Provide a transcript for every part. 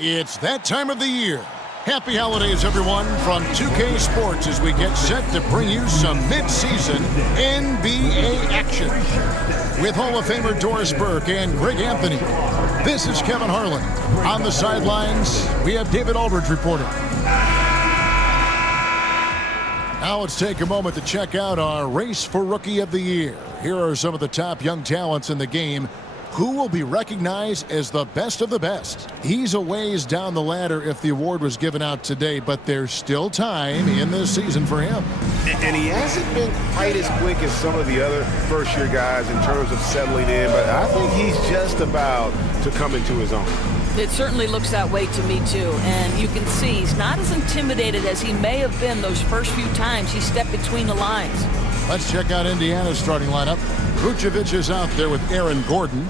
It's that time of the year. Happy holidays, everyone, from 2K Sports as we get set to bring you some mid-season NBA action. With Hall of Famer Doris Burke and Greg Anthony, this is Kevin Harlan. On the sidelines, we have David Aldridge reporting. Now let's take a moment to check out our race for Rookie of the Year. Here are some of the top young talents in the game who will be recognized as the best of the best. He's a ways down the ladder if the award was given out today, but there's still time in this season for him. And he hasn't been quite as quick as some of the other first-year guys in terms of settling in, but I think he's just about to come into his own. It certainly looks that way to me, too. And you can see he's not as intimidated as he may have been those first few times he stepped between the lines. Let's check out Indiana's starting lineup. Vucevic is out there with Aaron Gordon.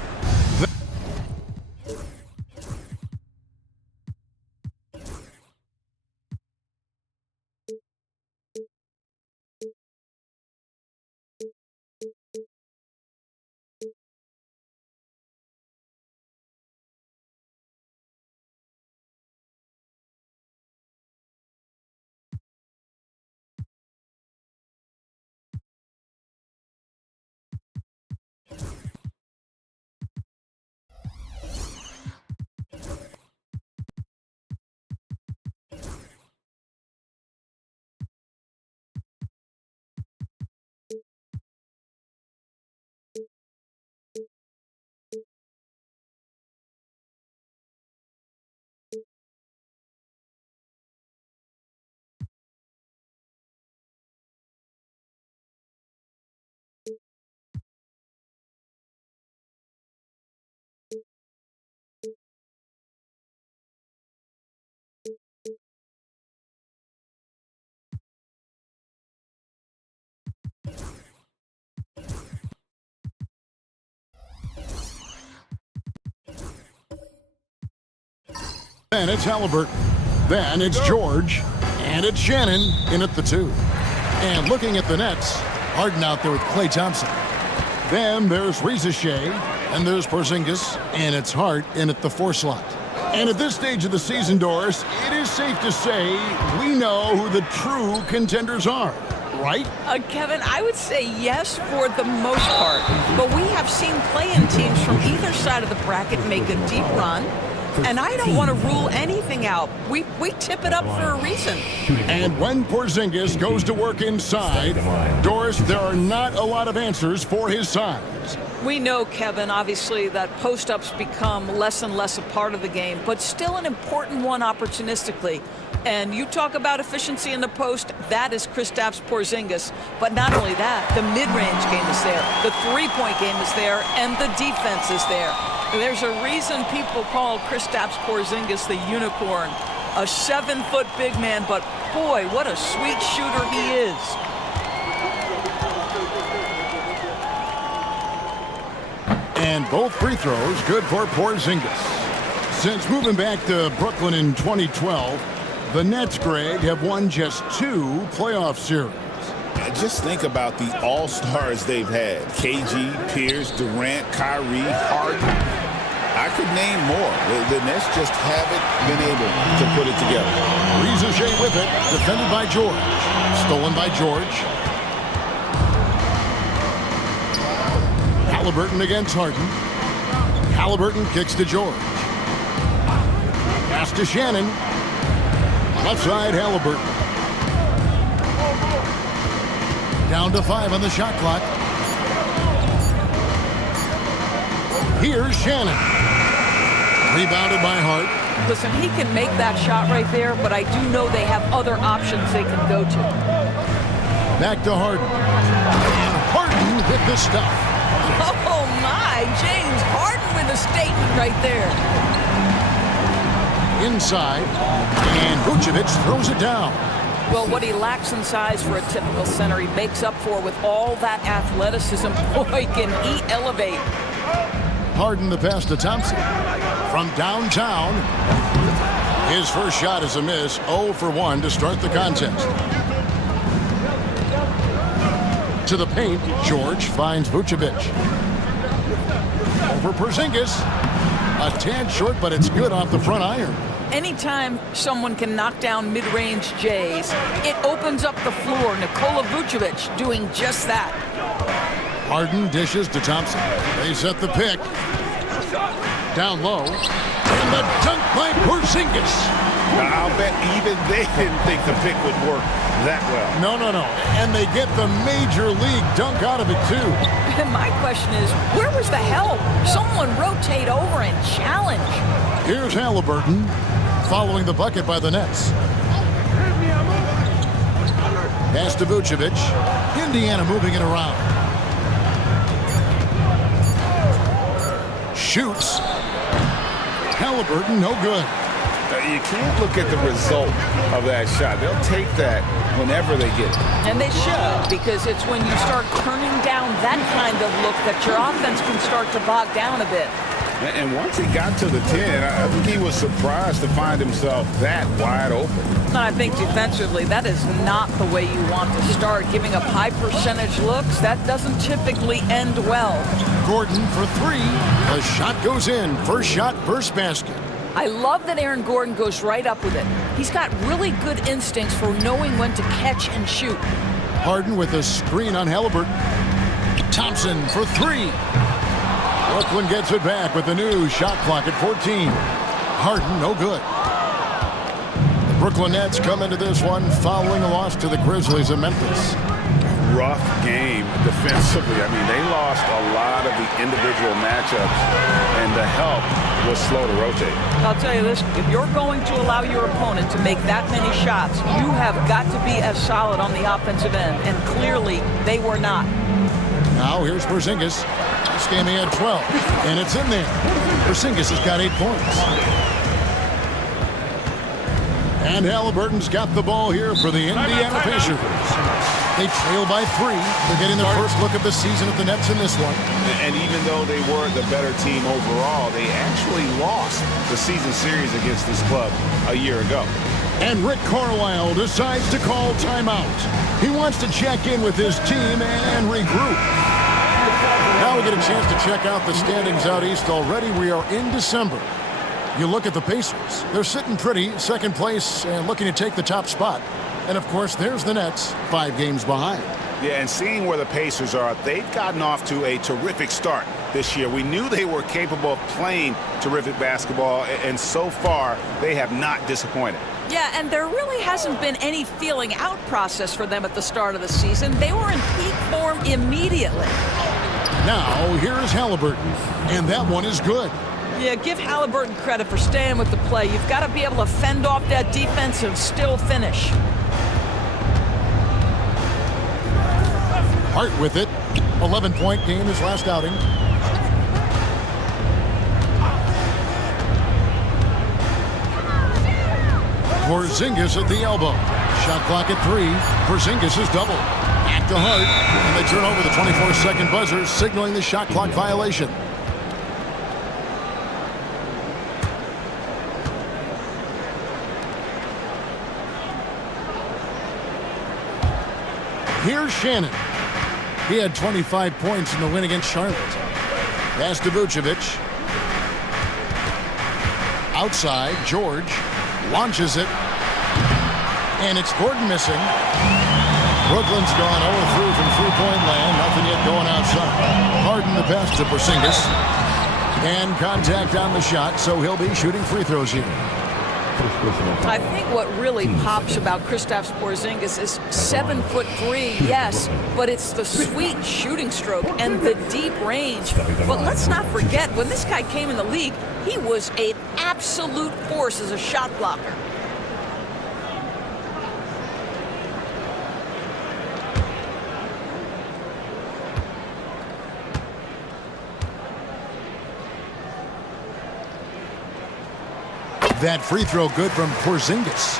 Then it's Halliburton. Then it's George. And it's Shannon in at the 2. And looking at the Nets, Harden out there with Klay Thompson. Then there's Reza Shea. And there's Porzingis. And it's Hart in at the 4 slot. And at this stage of the season, Doris, it is safe to say we know who the true contenders are, right? Kevin, I would say yes for the most part. But we have seen play-in teams from either side of the bracket make a deep run. And I don't want to rule anything out. We tip it up for a reason. And when Porzingis goes to work inside, Doris, there are not a lot of answers for his size. We know, Kevin, obviously, that post-ups become less and less a part of the game, but still an important one opportunistically. And you talk about efficiency in the post, that is Kristaps Porzingis. But not only that, the mid-range game is there, the three-point game is there, and the defense is there. There's a reason people call Kristaps Porzingis the unicorn A 7-foot big man, but boy, what a sweet shooter he is. And both free throws good for Porzingis. Since moving back to Brooklyn in 2012, the Nets, Greg, have won just 2 playoff series. Just think about the all-stars they've had. KG, Pierce, Durant, Kyrie, Harden. I could name more. The Nets just haven't been able to put it together. Riza with it, defended by George. Stolen by George. Halliburton against Harden. Halliburton kicks to George. Pass to Shannon. Left side, Halliburton. Down to 5 on the shot clock. Here's Shannon. Rebounded by Hart. Listen, he can make that shot right there, but I do know they have other options they can go to. Back to Harden. And Harden with the stuff. Oh, my. James Harden with a statement right there. Inside. And Vucevic throws it down. Well, what he lacks in size for a typical center, he makes up for with all that athleticism. Boy, can he elevate. Harden the pass to Thompson. From downtown. His first shot is a miss. 0 for 1 to start the contest. To the paint, George finds Vucevic. Over Porzingis. A tad short, but it's good off the front iron. Anytime someone can knock down mid-range Jays, it opens up the floor. Nikola Vucevic doing just that. Harden dishes to Thompson. They set the pick. Down low. And the dunk by Porzingis. I'll bet even they didn't think the pick would work that well. No. And they get the major league dunk out of it, too. And my question is, where was the help? Someone rotate over and challenge. Here's Halliburton following the bucket by the Nets. Pass to Vucevic. Indiana moving it around. Shoots. Halliburton, no good. You can't look at the result of that shot. They'll take that whenever they get it. And they should, because it's when you start turning down that kind of look that your offense can start to bog down a bit. And once he got to the 10, I think he was surprised to find himself that wide open. I think defensively, that is not the way you want to start. Giving up high percentage looks, that doesn't typically end well. Gordon for 3. The shot goes in. First shot, first basket. I love that Aaron Gordon goes right up with it. He's got really good instincts for knowing when to catch and shoot. Harden with a screen on Halliburton. Thompson for 3. Brooklyn gets it back with the new shot clock at 14. Harden, no good. The Brooklyn Nets come into this one following a loss to the Grizzlies of Memphis. Rough game defensively. I mean, they lost a lot of the individual matchups, and the help was slow to rotate. I'll tell you this, if you're going to allow your opponent to make that many shots, you have got to be as solid on the offensive end, and clearly they were not. Now here's Porzingis. This game he had 12, and it's in there. Porzingis has got 8 points. And Halliburton's got the ball here for the Indiana Pacers. They trail by 3. They're getting their first look of the season at the Nets in this one. And even though they were the better team overall, they actually lost the season series against this club a year ago. And Rick Carlisle decides to call timeout. He wants to check in with his team and regroup. Now we get a chance to check out the standings out east already. We are in December. You look at the Pacers. They're sitting pretty, second place, and looking to take the top spot. And, of course, there's the Nets, 5 games behind. Yeah, and seeing where the Pacers are, they've gotten off to a terrific start this year. We knew they were capable of playing terrific basketball, and so far, they have not disappointed. Yeah, and there really hasn't been any feeling out process for them at the start of the season. They were in peak form immediately. Now, here's Halliburton, and that one is good. Yeah, give Halliburton credit for staying with the play. You've got to be able to fend off that defense and still finish. Hart with it. 11-point game his last outing. Porzingis at the elbow. Shot clock at 3. Porzingis is double. Back to Hart. And they turn over the 24-second buzzer, signaling the shot clock violation. Here's Shannon. He had 25 points in the win against Charlotte. Pass to Vucevic. Outside, George launches it. And it's Gordon missing. Brooklyn's gone 0-3 from three-point land. Nothing yet going outside. Harden the pass to Porzingis. And contact on the shot, so he'll be shooting free throws here. I think what really pops about Kristaps Porzingis is 7'3", yes, but it's the sweet shooting stroke and the deep range. But let's not forget, when this guy came in the league, he was an absolute force as a shot blocker. That free throw good from Porzingis.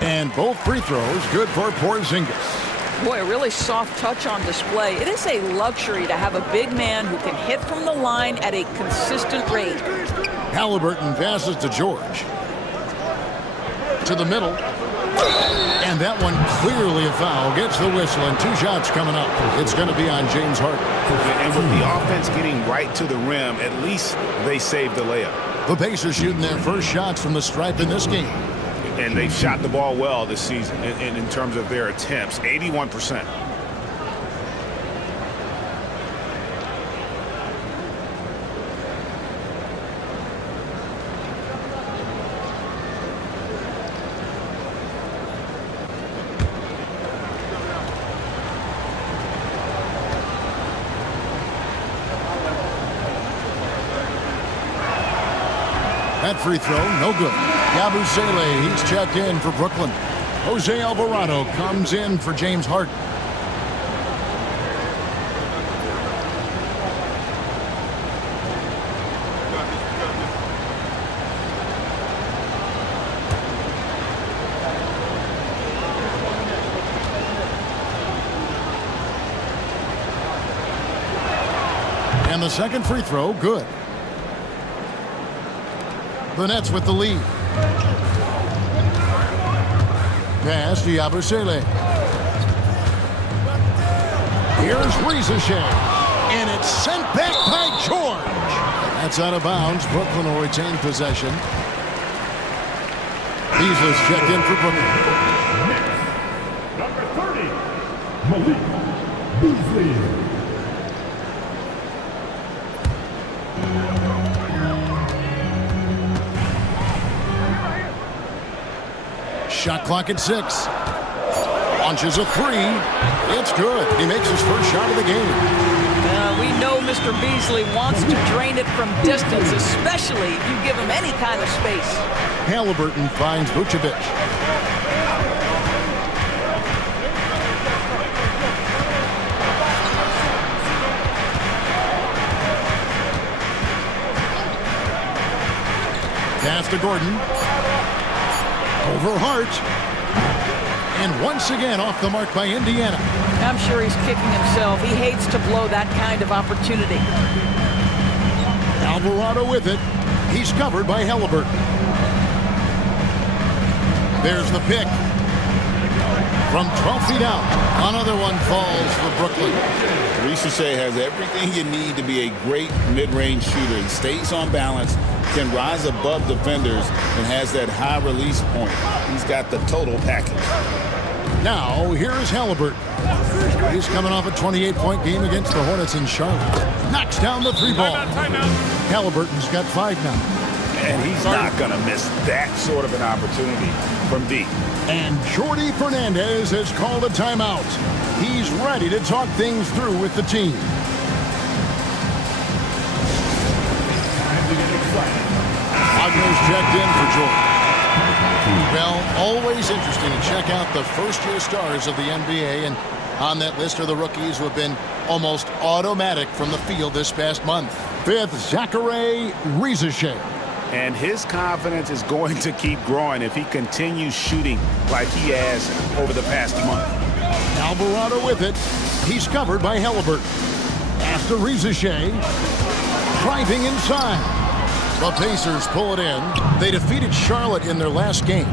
And both free throws good for Porzingis. Boy, a really soft touch on display. It is a luxury to have a big man who can hit from the line at a consistent rate. Halliburton passes to George. To the middle. And that one clearly a foul. Gets the whistle and 2 shots coming up. It's going to be on James Harden. And with the offense getting right to the rim, at least they saved the layup. The Pacers shooting their first shots from the stripe in this game. And they've shot the ball well this season in terms of their attempts, 81%. That free throw, no good. Yabusele, he's checked in for Brooklyn. Jose Alvarado comes in for James Harden. And the second free throw, good. The Nets with the lead. Pass to Yabusele. Here's Rizachet. And it's sent back by George. That's out of bounds. Brooklyn will retain possession. Beasley's checked in for Brooklyn. Number 30, Malik Beasley. Shot clock at 6. Launches a 3. It's good. He makes his first shot of the game. We know Mr. Beasley wants to drain it from distance, especially if you give him any kind of space. Halliburton finds Vucevic. Pass to Gordon. Over Hart. And once again off the mark by Indiana. I'm sure he's kicking himself. He hates to blow that kind of opportunity. Alvarado with it. He's covered by Halliburton. There's the pick. From 12 feet out. Another one falls for Brooklyn. Rizachet has everything you need to be a great mid-range shooter. He stays on balance, can rise above defenders, and has that high release point. He's got the total package. Now, here's Halliburton. He's coming off a 28-point game against the Hornets in Charlotte. Knocks down the 3-ball. Halliburton's got 5 now. And he's not going to miss that sort of an opportunity from deep. And Jordi Fernandez has called a timeout. He's ready to talk things through with the team. Wagner's checked in for Jordan. Well, always interesting to check out the first-year stars of the NBA, and on that list are the rookies who have been almost automatic from the field this past month. Fifth, Zaccharie Risacher. And his confidence is going to keep growing if he continues shooting like he has over the past month. Alvarado with it. He's covered by Halliburton. After Risacher, driving inside. The Pacers pull it in. They defeated Charlotte in their last game.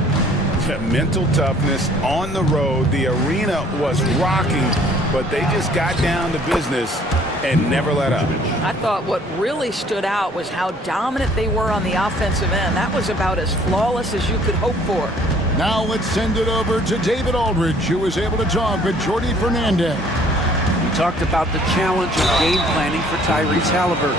Mental toughness on the road. The arena was rocking, but they just got down to business and never let up. I thought what really stood out was how dominant they were on the offensive end. That was about as flawless as you could hope for. Now let's send it over to David Aldridge, who was able to talk with Jordi Fernandez. He talked about the challenge of game planning for Tyrese Halliburton.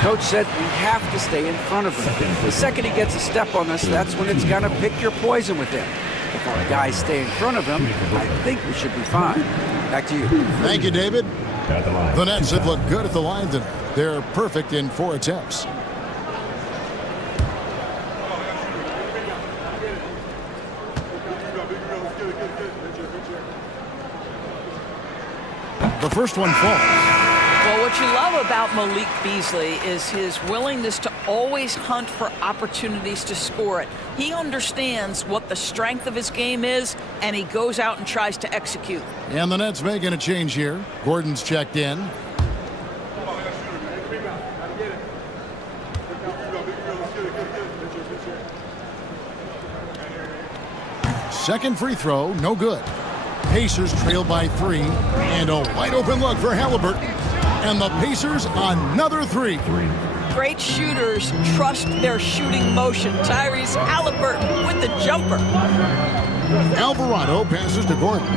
Coach said we have to stay in front of him. The second he gets a step on us, that's when it's going to pick your poison with him. If our guys stay in front of him, I think we should be fine. Back to you. Thank you, David. At the line. The Nets have looked good at the line tonight. They're perfect in 4 attempts. The first one falls. Well, what you love about Malik Beasley is his willingness to always hunt for opportunities to score it. He understands what the strength of his game is, and he goes out and tries to execute. And the Nets making a change here. Gordon's checked in. Second free throw, no good. Pacers trail by 3, and a wide open look for Halliburton. And the Pacers another 3. Great shooters trust their shooting motion. Tyrese Halliburton with the jumper. Alvarado passes to Gordon.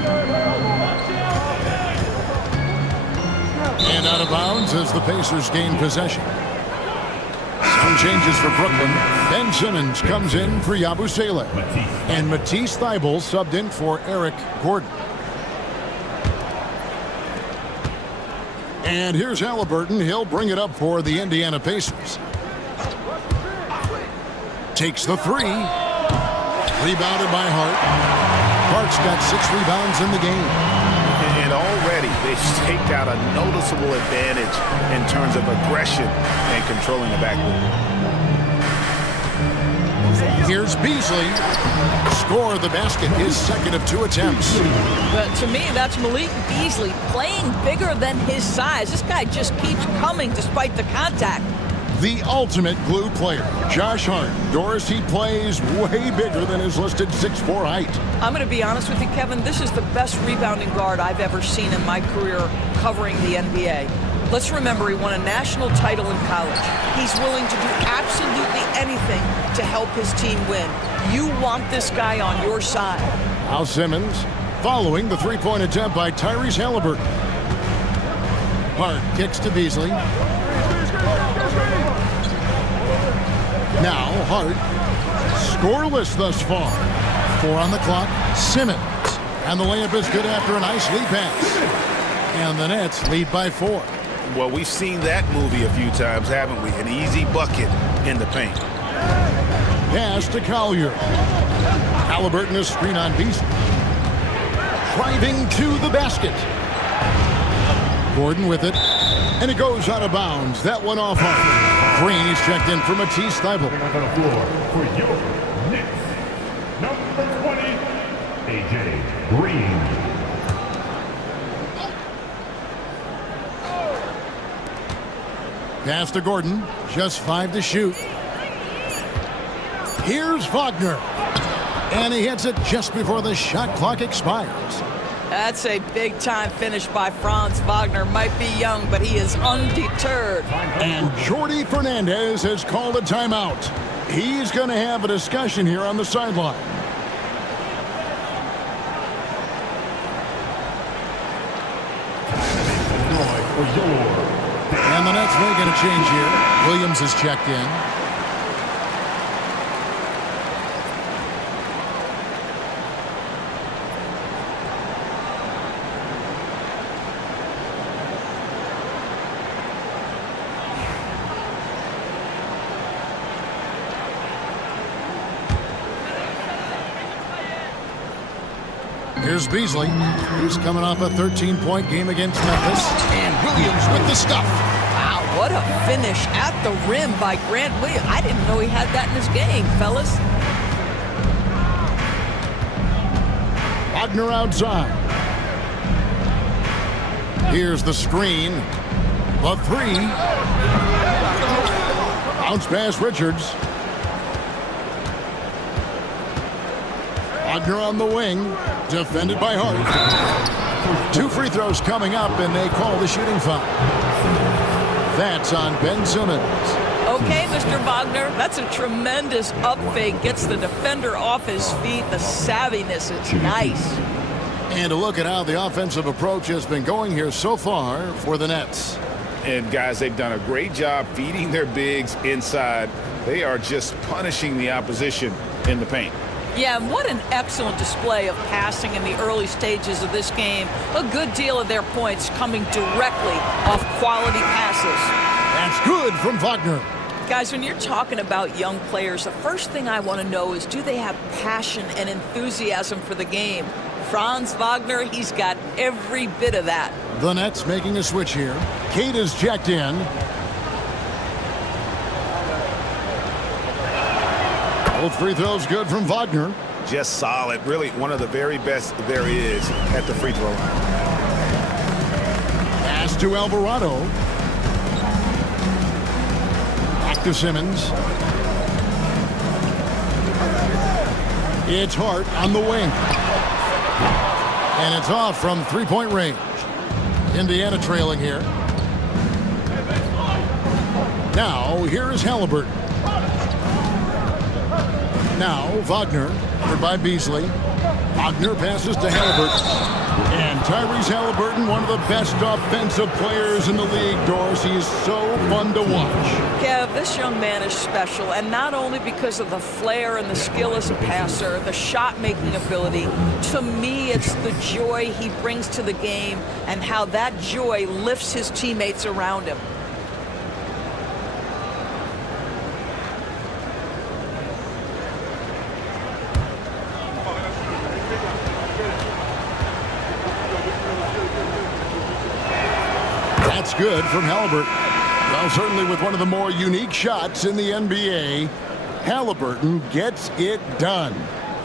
And out of bounds as the Pacers gain possession. Some changes for Brooklyn. Ben Simmons comes in for Yabusele. And Matisse Thybulle subbed in for Eric Gordon. And here's Halliburton. He'll bring it up for the Indiana Pacers. Takes the 3. Rebounded by Hart. Hart's got 6 rebounds in the game. And already they've staked out a noticeable advantage in terms of aggression and controlling the backcourt. Here's Beasley. Score the basket, his second of 2 attempts. But to me, that's Malik Beasley playing bigger than his size. This guy just keeps coming despite the contact. The ultimate glue player, Josh Hart. Doris, he plays way bigger than his listed 6'4" height. I'm going to be honest with you, Kevin. This is the best rebounding guard I've ever seen in my career covering the NBA. Let's remember, he won a national title in college. He's willing to do absolutely anything to help his team win. You want this guy on your side. Al Simmons following the three-point attempt by Tyrese Halliburton. Hart kicks to Beasley. Now Hart, scoreless thus far. 4 on the clock, Simmons. And the layup is good after a nice lead pass. And the Nets lead by 4. Well, we've seen that movie a few times, haven't we? An easy bucket in the paint. Pass to Collier. Halliburton is screen on Beasley. Driving to the basket. Gordon with it. And it goes out of bounds. That one off Hart. Green is checked in for Matisse Thybulle. On the floor for your Knicks, number 20, A.J. Green. Pass to Gordon. Just 5 to shoot. Here's Wagner. And he hits it just before the shot clock expires. That's a big-time finish by Franz Wagner. Might be young, but he is undeterred. And Jordi Fernandez has called a timeout. He's going to have a discussion here on the sideline. And the Nets making a change here. Williams is checked in. Here's Beasley. He's coming off a 13-point game against Memphis. And Williams with the stuff. Wow, what a finish at the rim by Grant Williams. I didn't know he had that in his game, fellas. Wagner outside. Here's the screen. The three. Bounce pass Richards. Wagner on the wing. Defended by Hart. 2 free throws coming up, and they call the shooting foul. That's on Ben Simmons. Okay, Mr. Wagner, that's a tremendous up fake. Gets the defender off his feet. The savviness, it's nice. And a look at how the offensive approach has been going here so far for the Nets. And guys, they've done a great job feeding their bigs inside. They are just punishing the opposition in the paint. Yeah, and what an excellent display of passing in the early stages of this game. A good deal of their points coming directly off quality passes. That's good from Wagner. Guys, when you're talking about young players, the first thing I want to know is, do they have passion and enthusiasm for the game? Franz Wagner, he's got every bit of that. The Nets making a switch here. Cade is checked in. Both free throws good from Wagner. Just solid. Really one of the very best there is at the free throw line. Pass to Alvarado. Back to Simmons. It's Hart on the wing. And it's off from three-point range. Indiana trailing here. Now, here is Halliburton. Now, Wagner, covered by Beasley. Wagner passes to Halliburton. And Tyrese Halliburton, one of the best offensive players in the league, Doris. He is so fun to watch. Kev, this young man is special, and not only because of the flair and the skill as a passer, the shot-making ability. To me, it's the joy he brings to the game and how that joy lifts his teammates around him. That's good from Halliburton. Well, certainly with one of the more unique shots in the NBA, Halliburton gets it done.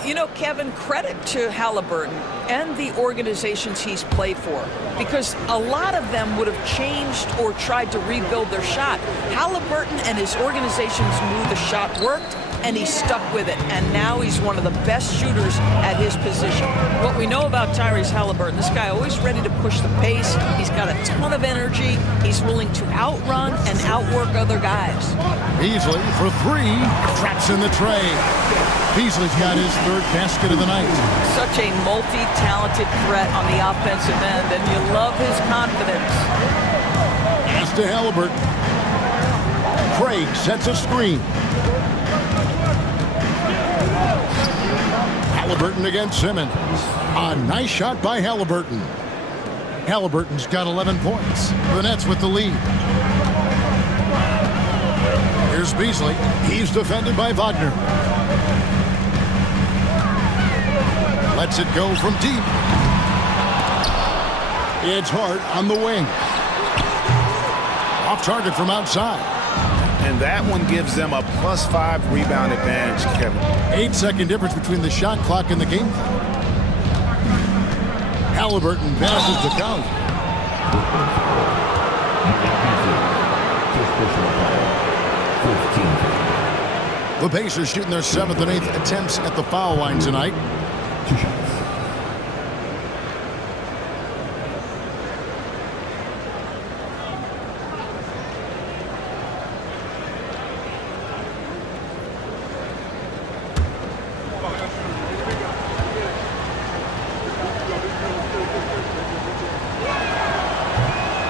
You know, Kevin, credit to Halliburton and the organizations he's played for, because a lot of them would have changed or tried to rebuild their shot. Halliburton and his organizations knew the shot worked, and he stuck with it, and now he's one of the best shooters at his position. What we know about Tyrese Halliburton, this guy always ready to push the pace. He's got a ton of energy. He's willing to outrun and outwork other guys. Beasley for three, traps in the tray. Beasley's got his third basket of the night. Such a multi-talented threat on the offensive end, and you love his confidence. Pass to Halliburton. Craig sets a screen. Halliburton against Simmons. A nice shot by Halliburton. Halliburton's got 11 points. The Nets with the lead. Here's Beasley. He's defended by Wagner. Lets it go from deep. It's Hart on the wing. Off target from outside. And that one gives them a +5 rebound advantage, Kevin. 8-second difference between the shot clock and the game clock. Halliburton passes the count. The Pacers shooting their 7th and 8th attempts at the foul line tonight. 2 shots.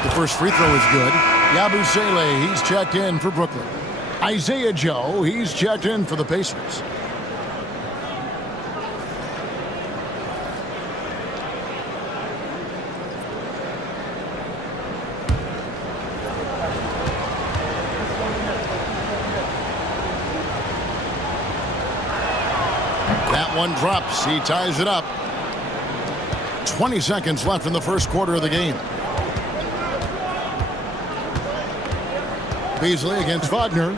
The first free throw is good. Yabusele, he's checked in for Brooklyn. Isaiah Joe, he's checked in for the Pacers. That one drops. He ties it up. 20 seconds left in the first quarter of the game. Beasley against Wagner.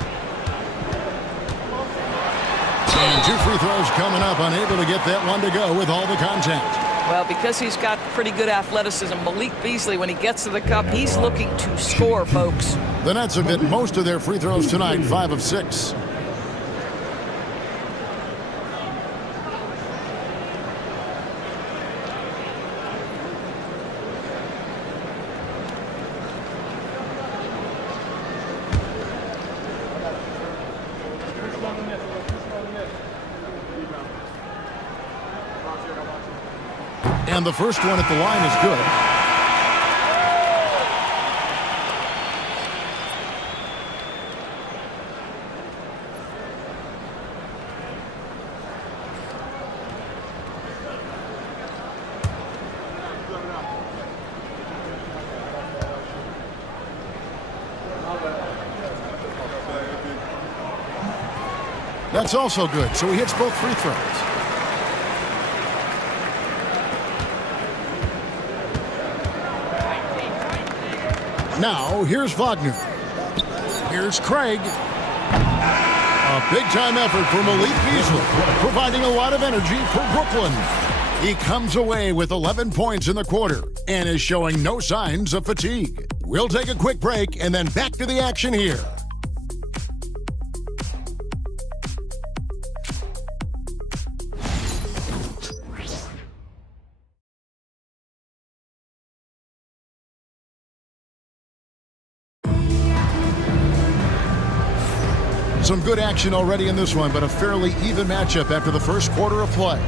And 2 free throws coming up, unable to get that one to go with all the contact. Well, because he's got pretty good athleticism, Malik Beasley, when he gets to the cup, he's looking to score, folks. The Nets have hit most of their free throws tonight, 5 of 6. And the first one at the line is good. That's also good, so he hits both free throws. Now, here's Wagner. Here's Craig. A big-time effort for Malik Beasley, providing a lot of energy for Brooklyn. He comes away with 11 points in the quarter and is showing no signs of fatigue. We'll take a quick break and then back to the action here. Some good action already in this one, but a fairly even matchup after the first quarter of play.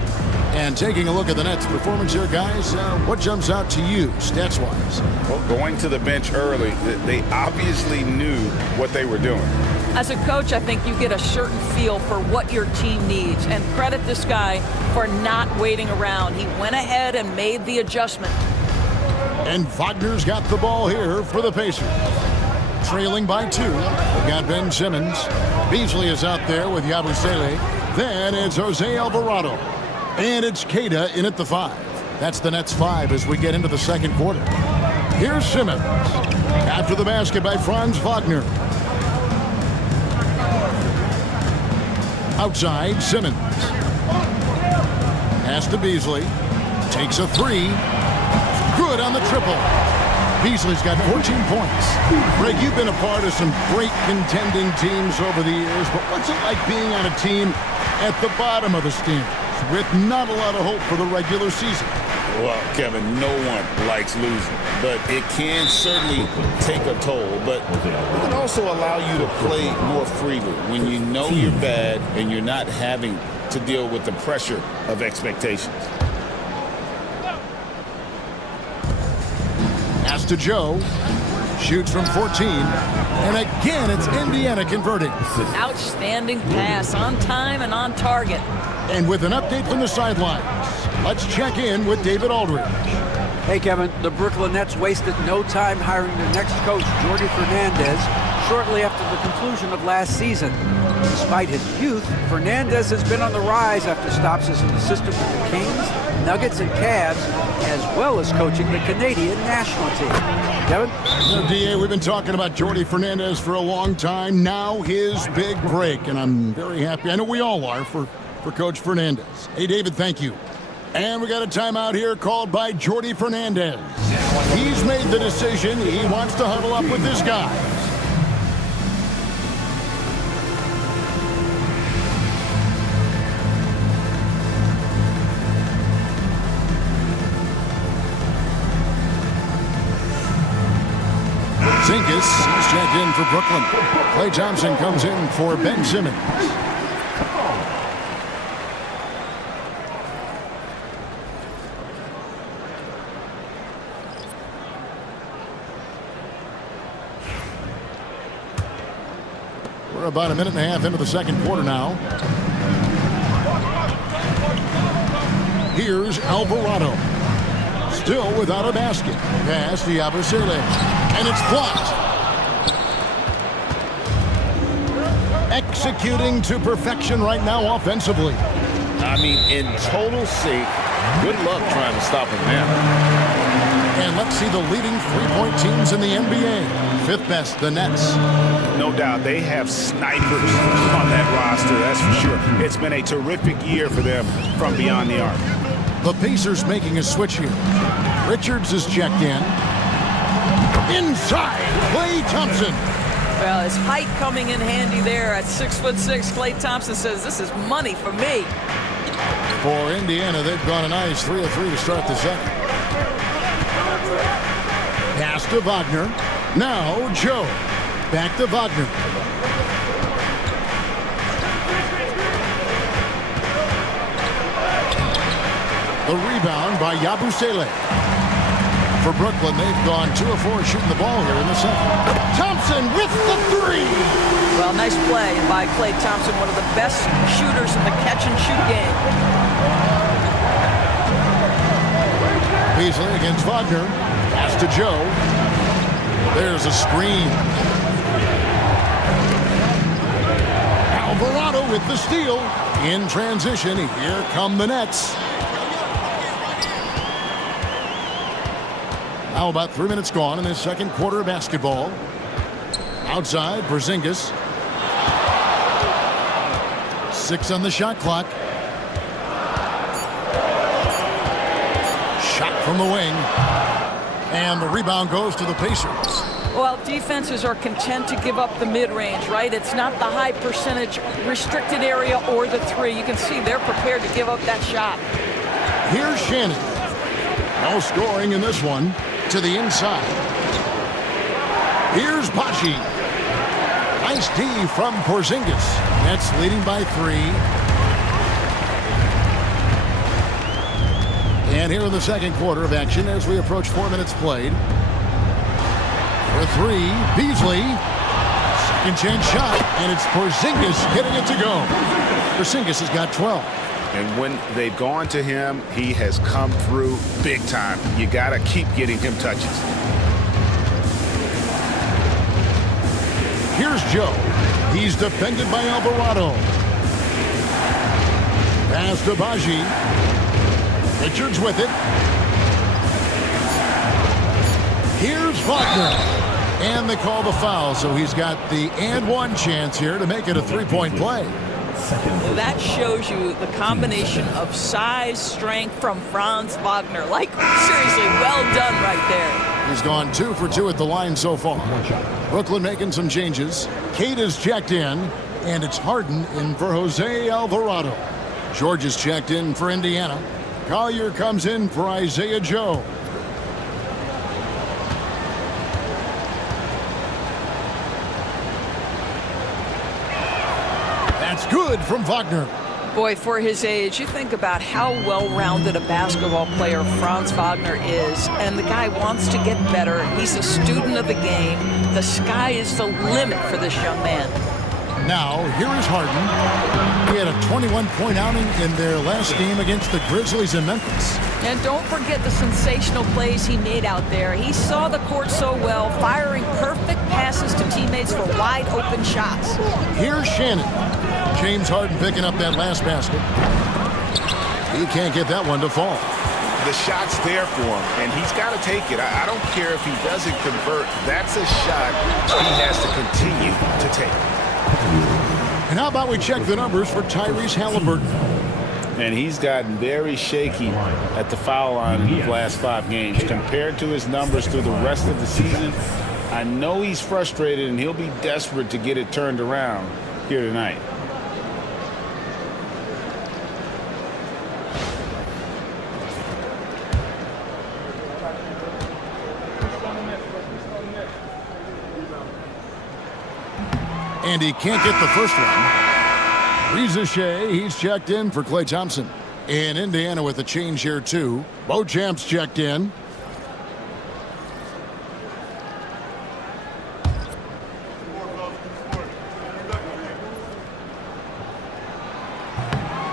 And taking a look at the Nets' performance here, guys, what jumps out to you, stats-wise? Well, going to the bench early, they obviously knew what they were doing. As a coach, I think you get a certain feel for what your team needs, and credit this guy for not waiting around. He went ahead and made the adjustment. And Wagner's got the ball here for the Pacers. Trailing by 2. They've got Ben Simmons. Beasley is out there with Yabusele. Then it's Jose Alvarado. And it's Queta in at the 5. That's the Nets 5 as we get into the second quarter. Here's Simmons. After the basket by Franz Wagner. Outside, Simmons. Pass to Beasley. Takes a 3. Good on the triple. Beasley's got 14 points. Greg, you've been a part of some great contending teams over the years, but what's it like being on a team at the bottom of the standings with not a lot of hope for the regular season? Well, Kevin, no one likes losing, but it can certainly take a toll. But it can also allow you to play more freely when you know you're bad and you're not having to deal with the pressure of expectations. Pass to Joe. Shoots from 14. And again, it's Indiana converting. Outstanding pass, on time and on target. And with an update from the sidelines, let's check in with David Aldridge. Hey, Kevin, the Brooklyn Nets wasted no time hiring their next coach, Jordi Fernandez, shortly after the conclusion of last season. Despite his youth, Fernandez has been on the rise after stops as an assistant with the Kings, Nuggets, and Cavs, as well as coaching the Canadian national team. Kevin? DA, we've been talking about Jordi Fernandez for a long time. Now his big break, and I'm very happy. I know we all are for Coach Fernandez. Hey, David, thank you. And we got a timeout here called by Jordi Fernandez. He's made the decision. He wants to huddle up with this guy. Zinkas is checked in for Brooklyn. Klay Thompson comes in for Ben Simmons. We're about a minute and a half into the second quarter now. Here's Alvarado. Still without a basket. Pass to Yabusele. And it's blocked. Executing to perfection right now offensively. I mean, in total sync, Good luck trying to stop him now. And let's see the leading three-point teams in the NBA. Fifth best, the Nets. No doubt they have snipers on that roster, that's for sure. It's been a terrific year for them from beyond the arc. The Pacers making a switch here. Richards is checked in. Inside, Klay Thompson. Well, his height coming in handy there at 6'6". Klay Thompson says, this is money for me. For Indiana, they've gone a nice 3 of 3 to start the second. Pass to Wagner. Now Joe. Back to Wagner. The rebound by Yabusele. For Brooklyn, they've gone 2 of 4 shooting the ball here in the second. Thompson with the 3. Well, nice play by Klay Thompson, one of the best shooters in the catch-and-shoot game. Beasley against Wagner. Pass to Joe. There's a screen. Alvarado with the steal. In transition, here come the Nets. Now about 3 minutes gone in this second quarter of basketball. Outside, Porzingis. 6 on the shot clock. Shot from the wing. And the rebound goes to the Pacers. Well, defenses are content to give up the mid-range, right? It's not the high percentage restricted area or the 3. You can see they're prepared to give up that shot. Here's Shannon. No scoring in this one. To the inside. Here's Bashi. Nice D from Porzingis. Nets leading by 3. And here in the second quarter of action as we approach 4 minutes played. For 3, Beasley. Second chance shot, and it's Porzingis getting it to go. Porzingis has got 12. And when they've gone to him, he has come through big time. You got to keep getting him touches. Here's Joe. He's defended by Alvarado. Pass to Baji. Richards with it. Here's Wagner. And they call the foul, so he's got the and one chance here to make it a 3-point play. Well, that shows you the combination of size, strength from Franz Wagner. Like, seriously, well done right there. He's gone 2 for 2 at the line so far. Brooklyn making some changes. Cade is checked in, and it's Harden in for Jose Alvarado. George is checked in for Indiana. Collier comes in for Isaiah Joe. That's good from Wagner. Boy, for his age, you think about how well-rounded a basketball player Franz Wagner is, and the guy wants to get better. He's a student of the game. The sky is the limit for this young man. Now, here is Harden. He had a 21-point outing in their last game against the Grizzlies in Memphis. And don't forget the sensational plays he made out there. He saw the court so well, firing perfect passes to teammates for wide-open shots. Here's Shannon. James Harden picking up that last basket. He can't get that one to fall. The shot's there for him, and he's got to take it. I don't care if he doesn't convert. That's a shot he has to continue to take. And how about we check the numbers for Tyrese Halliburton? And he's gotten very shaky at the foul line in the last 5 games. Compared to his numbers through the rest of the season, I know he's frustrated, and he'll be desperate to get it turned around here tonight. And he can't get the first one. Reza Shea, he's checked in for Klay Thompson. In Indiana with a change here, too. Beauchamp's checked in.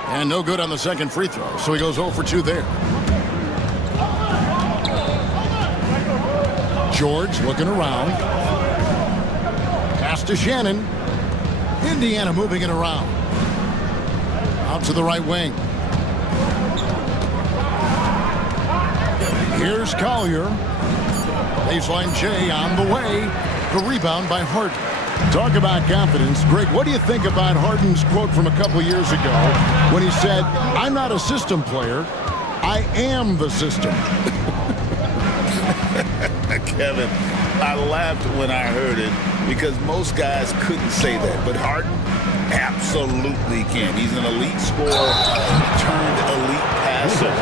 And no good on the second free throw, so he goes 0 for 2 there. George looking around. Pass to Shannon. Indiana moving it around. Out to the right wing. Here's Collier. Baseline J on the way. The rebound by Harden. Talk about confidence. Greg, what do you think about Harden's quote from a couple years ago when he said, "I'm not a system player. I am the system"? Kevin, I laughed when I heard it because most guys couldn't say that. But Harden absolutely can. He's an elite scorer turned elite passer.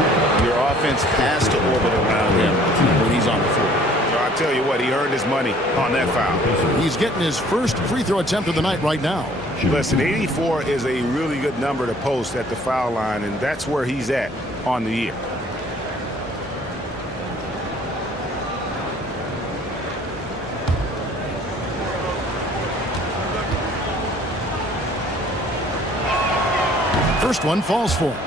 Your offense has to orbit around him when he's on the floor. So I tell you what, he earned his money on that foul. He's getting his first free throw attempt of the night right now. Listen, 84 is a really good number to post at the foul line, and that's where he's at on the year. First one falls for him.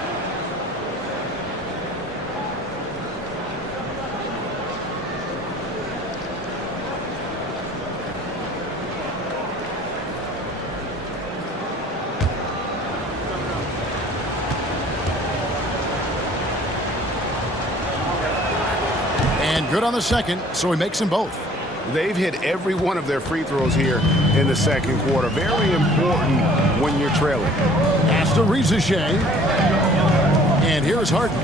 And good on the second, so he makes them both. They've hit every one of their free throws here in the second quarter. Very important when you're trailing. Pass to Rizachet. And here's Harden.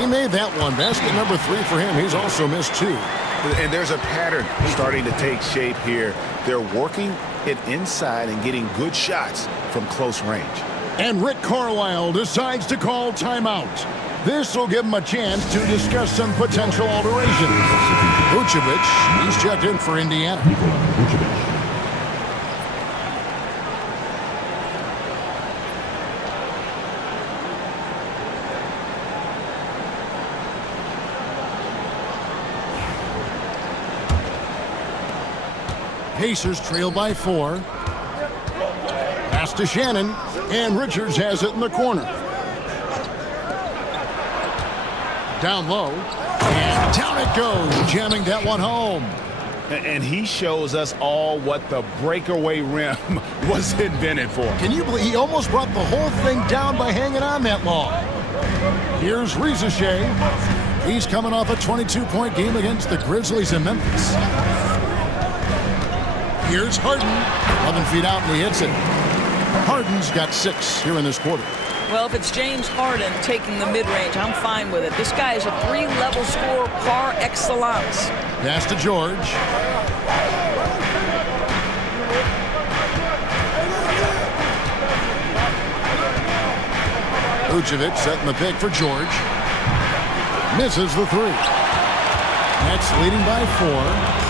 He made that one. Basket number 3 for him. He's also missed 2. And there's a pattern starting to take shape here. They're working it inside and getting good shots from close range. And Rick Carlisle decides to call timeout. This will give him a chance to discuss some potential alterations. Vucevic, he's checked in for Indiana. Pacers trail by 4. Pass to Shannon, and Richards has it in the corner. Down low, and down it goes, jamming that one home. And he shows us all what the breakaway rim was invented for. Can you believe he almost brought the whole thing down by hanging on that long? Here's Rizachet. He's coming off a 22-point game against the Grizzlies in Memphis. Here's Harden, 11 feet out, and he hits it. Harden's got 6 here in this quarter. Well, if it's James Harden taking the mid-range, I'm fine with it. This guy is a 3-level scorer par excellence. Pass to George. Vucevic setting the pick for George. Misses the 3. Nets leading by 4.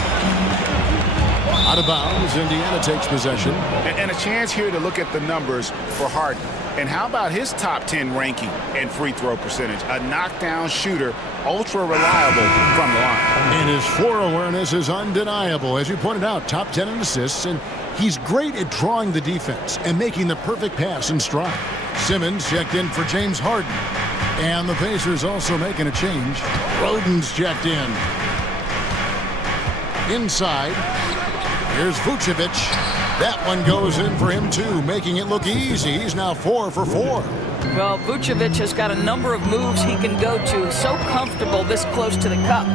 Out of bounds, Indiana takes possession. And a chance here to look at the numbers for Harden. And how about his top 10 ranking and free throw percentage? A knockdown shooter, ultra reliable from the line. And his floor awareness is undeniable. As you pointed out, top 10 in assists, and he's great at drawing the defense and making the perfect pass in stride. Simmons checked in for James Harden. And the Pacers also making a change. Roden's checked in. Inside. Here's Vucevic. That one goes in for him, too, making it look easy. He's now 4 for 4. Well, Vucevic has got a number of moves he can go to. So comfortable this close to the cup.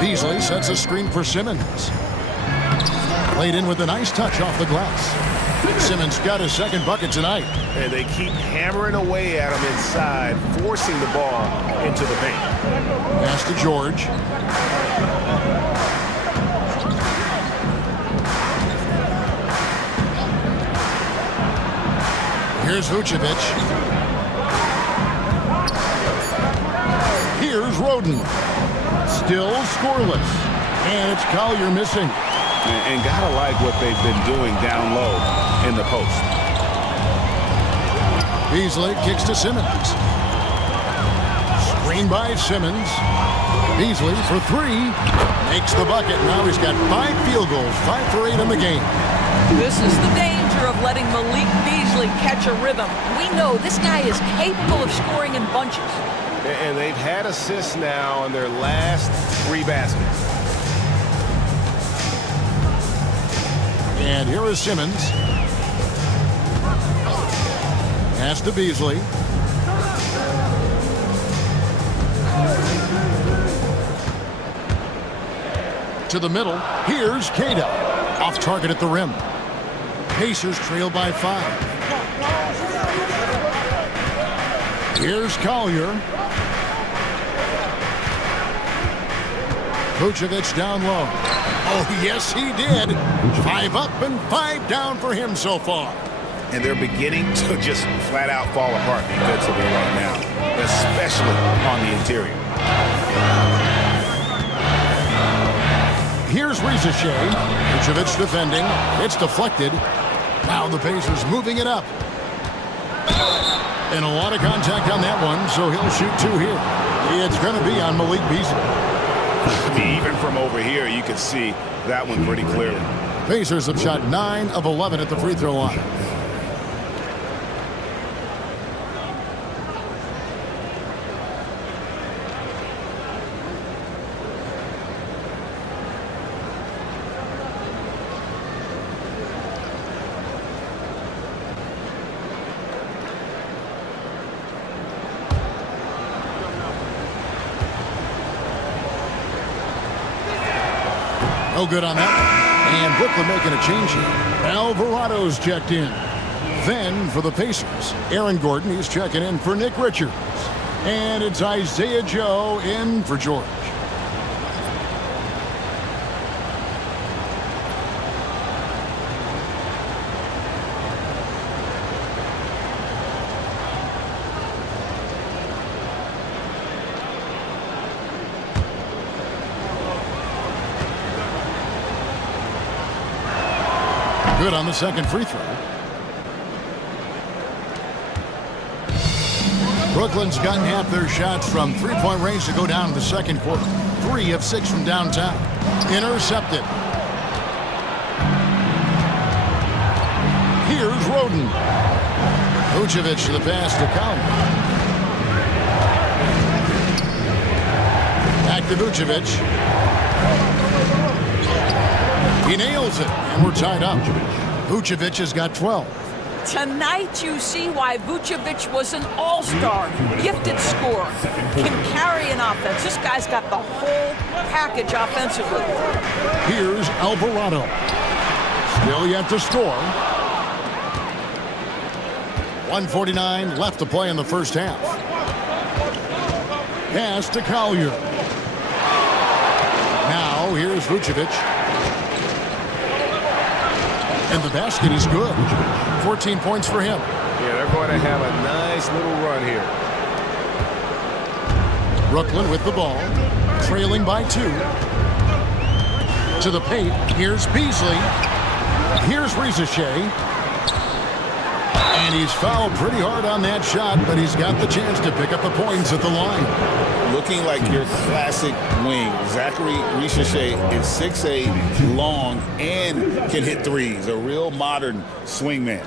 Beasley sets a screen for Simmons. Played in with a nice touch off the glass. Simmons got his second bucket tonight. And they keep hammering away at him inside, forcing the ball into the paint. Pass to George. Here's Vucevic. Here's Roden. Still scoreless. And it's Collier missing. And gotta like what they've been doing down low in the post. Beasley kicks to Simmons. Screen by Simmons. Beasley for 3. Makes the bucket. Now he's got 5 field goals. 5 for 8 in the game. This is the danger of letting Malik Beasley catch a rhythm. We know this guy is capable of scoring in bunches. And they've had assists now on their last 3 baskets. And here is Simmons. Pass to Beasley. To the middle. Here's Cada. Off target at the rim. Pacers trail by 5. Here's Collier. Vucevic down low. Oh, yes, he did. 5 up and 5 down for him so far. And they're beginning to just flat out fall apart defensively right now, especially on the interior. Here's Rizachet. Vucevic defending. It's deflected. Now the Pacers moving it up. And a lot of contact on that one, so he'll shoot 2 here. It's going to be on Malik Beasley. Even from over here, you can see that one pretty clearly. Pacers have shot 9 of 11 at the free throw line. No good on that one. And Brooklyn making a change here. Alvarado's checked in. Then for the Pacers, Aaron Gordon, he's checking in for Nick Richards. And it's Isaiah Joe in for George. Good on the second free throw. Brooklyn's gotten half their shots from three-point range to go down in the second quarter. 3 of 6 from downtown. Intercepted. Here's Roden. Vucevic to the pass to Collins. Back to Vucevic. He nails it, and we're tied up. Vucevic has got 12. Tonight you see why Vucevic was an all-star, gifted scorer, can carry an offense. This guy's got the whole package offensively. Here's Alvarado. Still yet to score. 1:49 left to play in the first half. Pass to Collier. Now here's Vucevic. And the basket is good. 14 points for him. Yeah, they're going to have a nice little run here. Brooklyn with the ball. Trailing by 2. To the paint. Here's Beasley. Here's Rizachet. And he's fouled pretty hard on that shot, but he's got the chance to pick up the points at the line. Looking like your classic wing. Zachary Rizachet is 6'8", long, and can hit threes. A real modern swingman.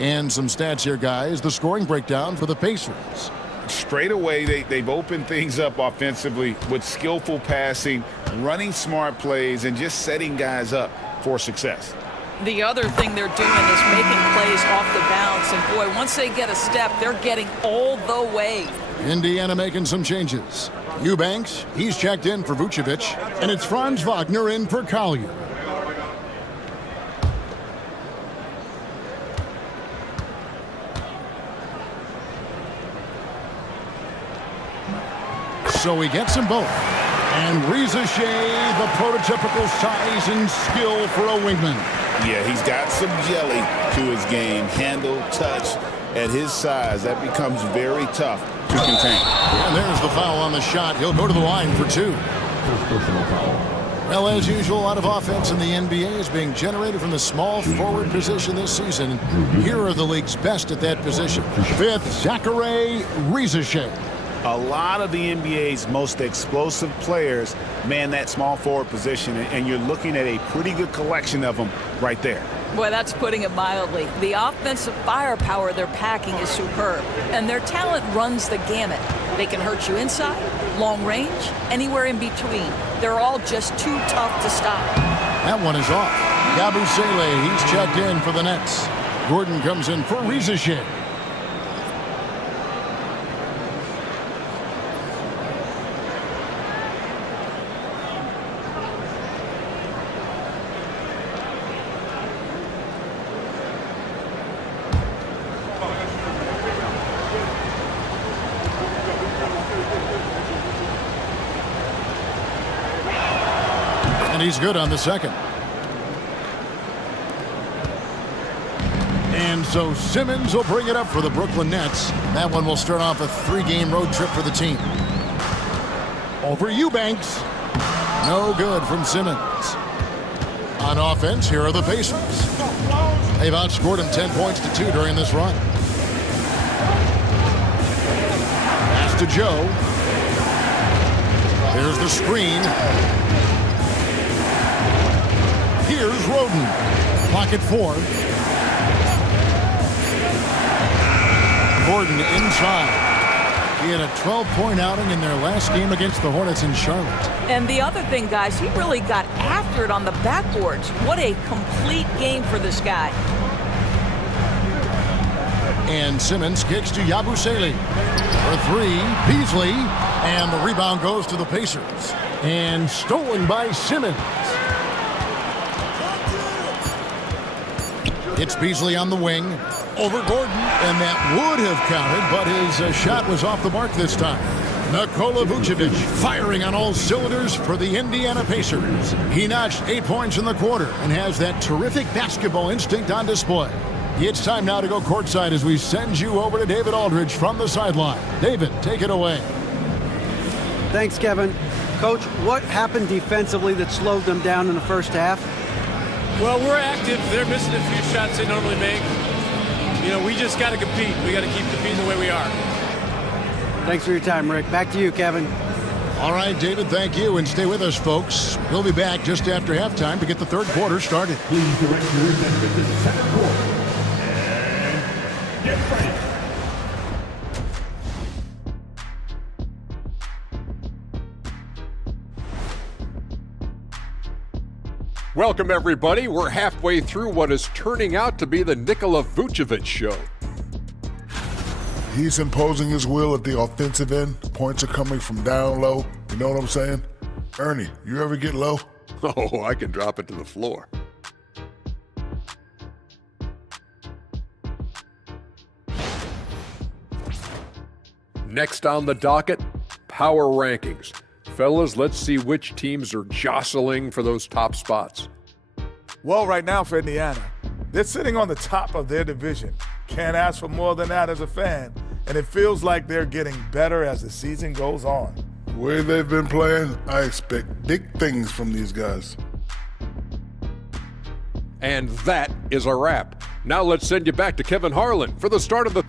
And some stats here, guys. The scoring breakdown for the Pacers. Straight away, they've opened things up offensively with skillful passing, running smart plays, and just setting guys up for success. The other thing they're doing is making plays off the bounce. And, boy, once they get a step, they're getting all the way. Indiana making some changes. Eubanks, he's checked in for Vucevic. And it's Franz Wagner in for Collier. So he gets them both. And Rizachet, the prototypical size and skill for a wingman. Yeah, he's got some jelly to his game. Handle, touch. At his size, that becomes very tough to contain. And there's the foul on the shot. He'll go to the line for 2. Well, as usual, a lot of offense in the NBA is being generated from the small forward position this season. Here are the league's best at that position. 5th, Zachary Rizachet. A lot of the NBA's most explosive players man that small forward position, and you're looking at a pretty good collection of them right there. Boy, that's putting it mildly. The offensive firepower they're packing is superb, and their talent runs the gamut. They can hurt you inside, long range, anywhere in between. They're all just too tough to stop. That one is off. Yabusele, he's checked in for the Nets. Gordon comes in for Rizachet. And he's good on the second. And so Simmons will bring it up for the Brooklyn Nets. That one will start off a 3-game road trip for the team. Over Eubanks. No good from Simmons. On offense, here are the Pacers. They've outscored him 10 points to 2 during this run. Pass to Joe. There's the screen. Here's Roden. Clock at 4. Gordon inside. He had a 12-point outing in their last game against the Hornets in Charlotte. And the other thing, guys, he really got after it on the backboards. What a complete game for this guy. And Simmons kicks to Yabusele. For 3, Beasley. And the rebound goes to the Pacers. And stolen by Simmons. It's Beasley on the wing. Over Gordon. And that would have counted, but his shot was off the mark this time. Nikola Vucevic firing on all cylinders for the Indiana Pacers. He notched 8 points in the quarter and has that terrific basketball instinct on display. It's time now to go courtside as we send you over to David Aldridge from the sideline. David, take it away. Thanks, Kevin. Coach, what happened defensively that slowed them down in the first half? Well, we're active. They're missing a few shots they normally make. You know, we just got to compete. We got to keep competing the way we are. Thanks for your time, Rick. Back to you, Kevin. All right, David, thank you. And stay with us, folks. We'll be back just after halftime to get the third quarter started. Please direct your attention to the center court. And get ready. Welcome, everybody. We're halfway through what is turning out to be the Nikola Vucevic show. He's imposing his will at the offensive end. Points are coming from down low. You know what I'm saying? Ernie, you ever get low? Oh, I can drop it to the floor. Next on the docket, power rankings. Fellas, let's see which teams are jostling for those top spots. Well, right now for Indiana, they're sitting on the top of their division. Can't ask for more than that as a fan, and it feels like they're getting better as the season goes on. The way they've been playing, I expect big things from these guys. And that is a wrap. Now let's send you back to Kevin Harlan for the start of the...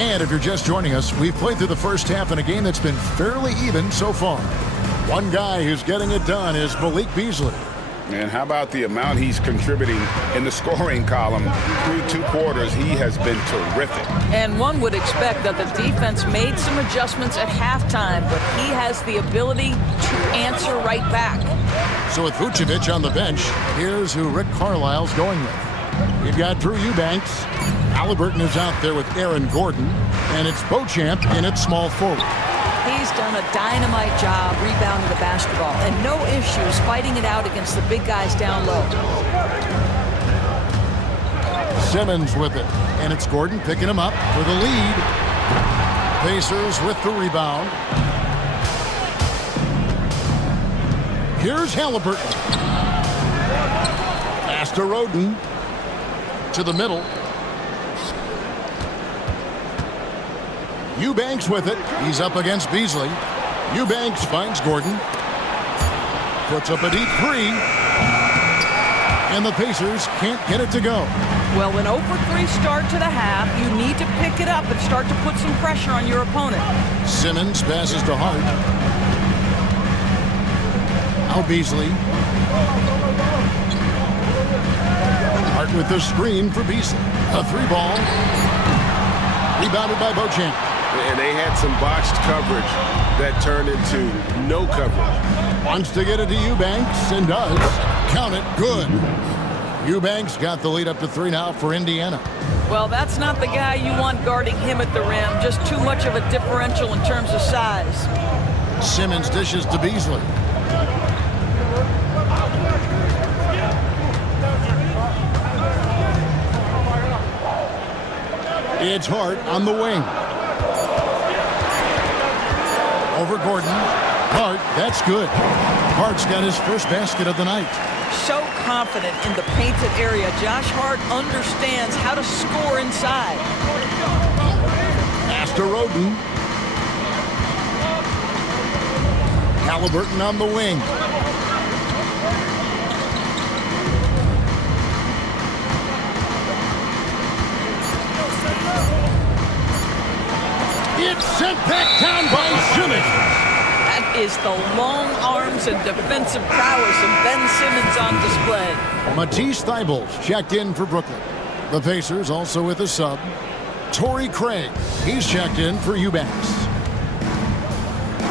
And if you're just joining us, we've played through the first half in a game that's been fairly even so far. One guy who's getting it done is Malik Beasley. And how about the amount he's contributing in the scoring column? Through 2 quarters, he has been terrific. And one would expect that the defense made some adjustments at halftime, but he has the ability to answer right back. So with Vucevic on the bench, here's who Rick Carlisle's going with. You've got Drew Eubanks. Halliburton is out there with Aaron Gordon. And it's Beauchamp in at small forward. He's done a dynamite job rebounding the basketball and no issues fighting it out against the big guys down low. Simmons with it. And it's Gordon picking him up for the lead. Pacers with the rebound. Here's Halliburton. Pass to Roden. To the middle. Eubanks with it. He's up against Beasley. Eubanks finds Gordon. Puts up a deep 3. And the Pacers can't get it to go. Well, an 0 for 3 start to the half, you need to pick it up and start to put some pressure on your opponent. Simmons passes to Hart. Now Beasley. With the screen for Beasley. A 3-ball. Rebounded by Beauchamp. and they had some botched coverage that turned into no coverage. Wants to get it to Eubanks and does. Count it. Good. Eubanks got the lead up to 3 now for Indiana. Well, that's not the guy you want guarding him at the rim. Just too much of a differential in terms of size. Simmons dishes to Beasley. It's Hart on the wing. Over Gordon. Hart, that's good. Hart's got his first basket of the night. So confident in the painted area. Josh Hart understands how to score inside. Pass to Roden. Halliburton on the wing. It's sent back down by Simmons. That is the long arms and defensive prowess of Ben Simmons on display. Matisse Thybulle checked in for Brooklyn. The Pacers also with a sub. Torrey Craig, he's checked in for Eubanks.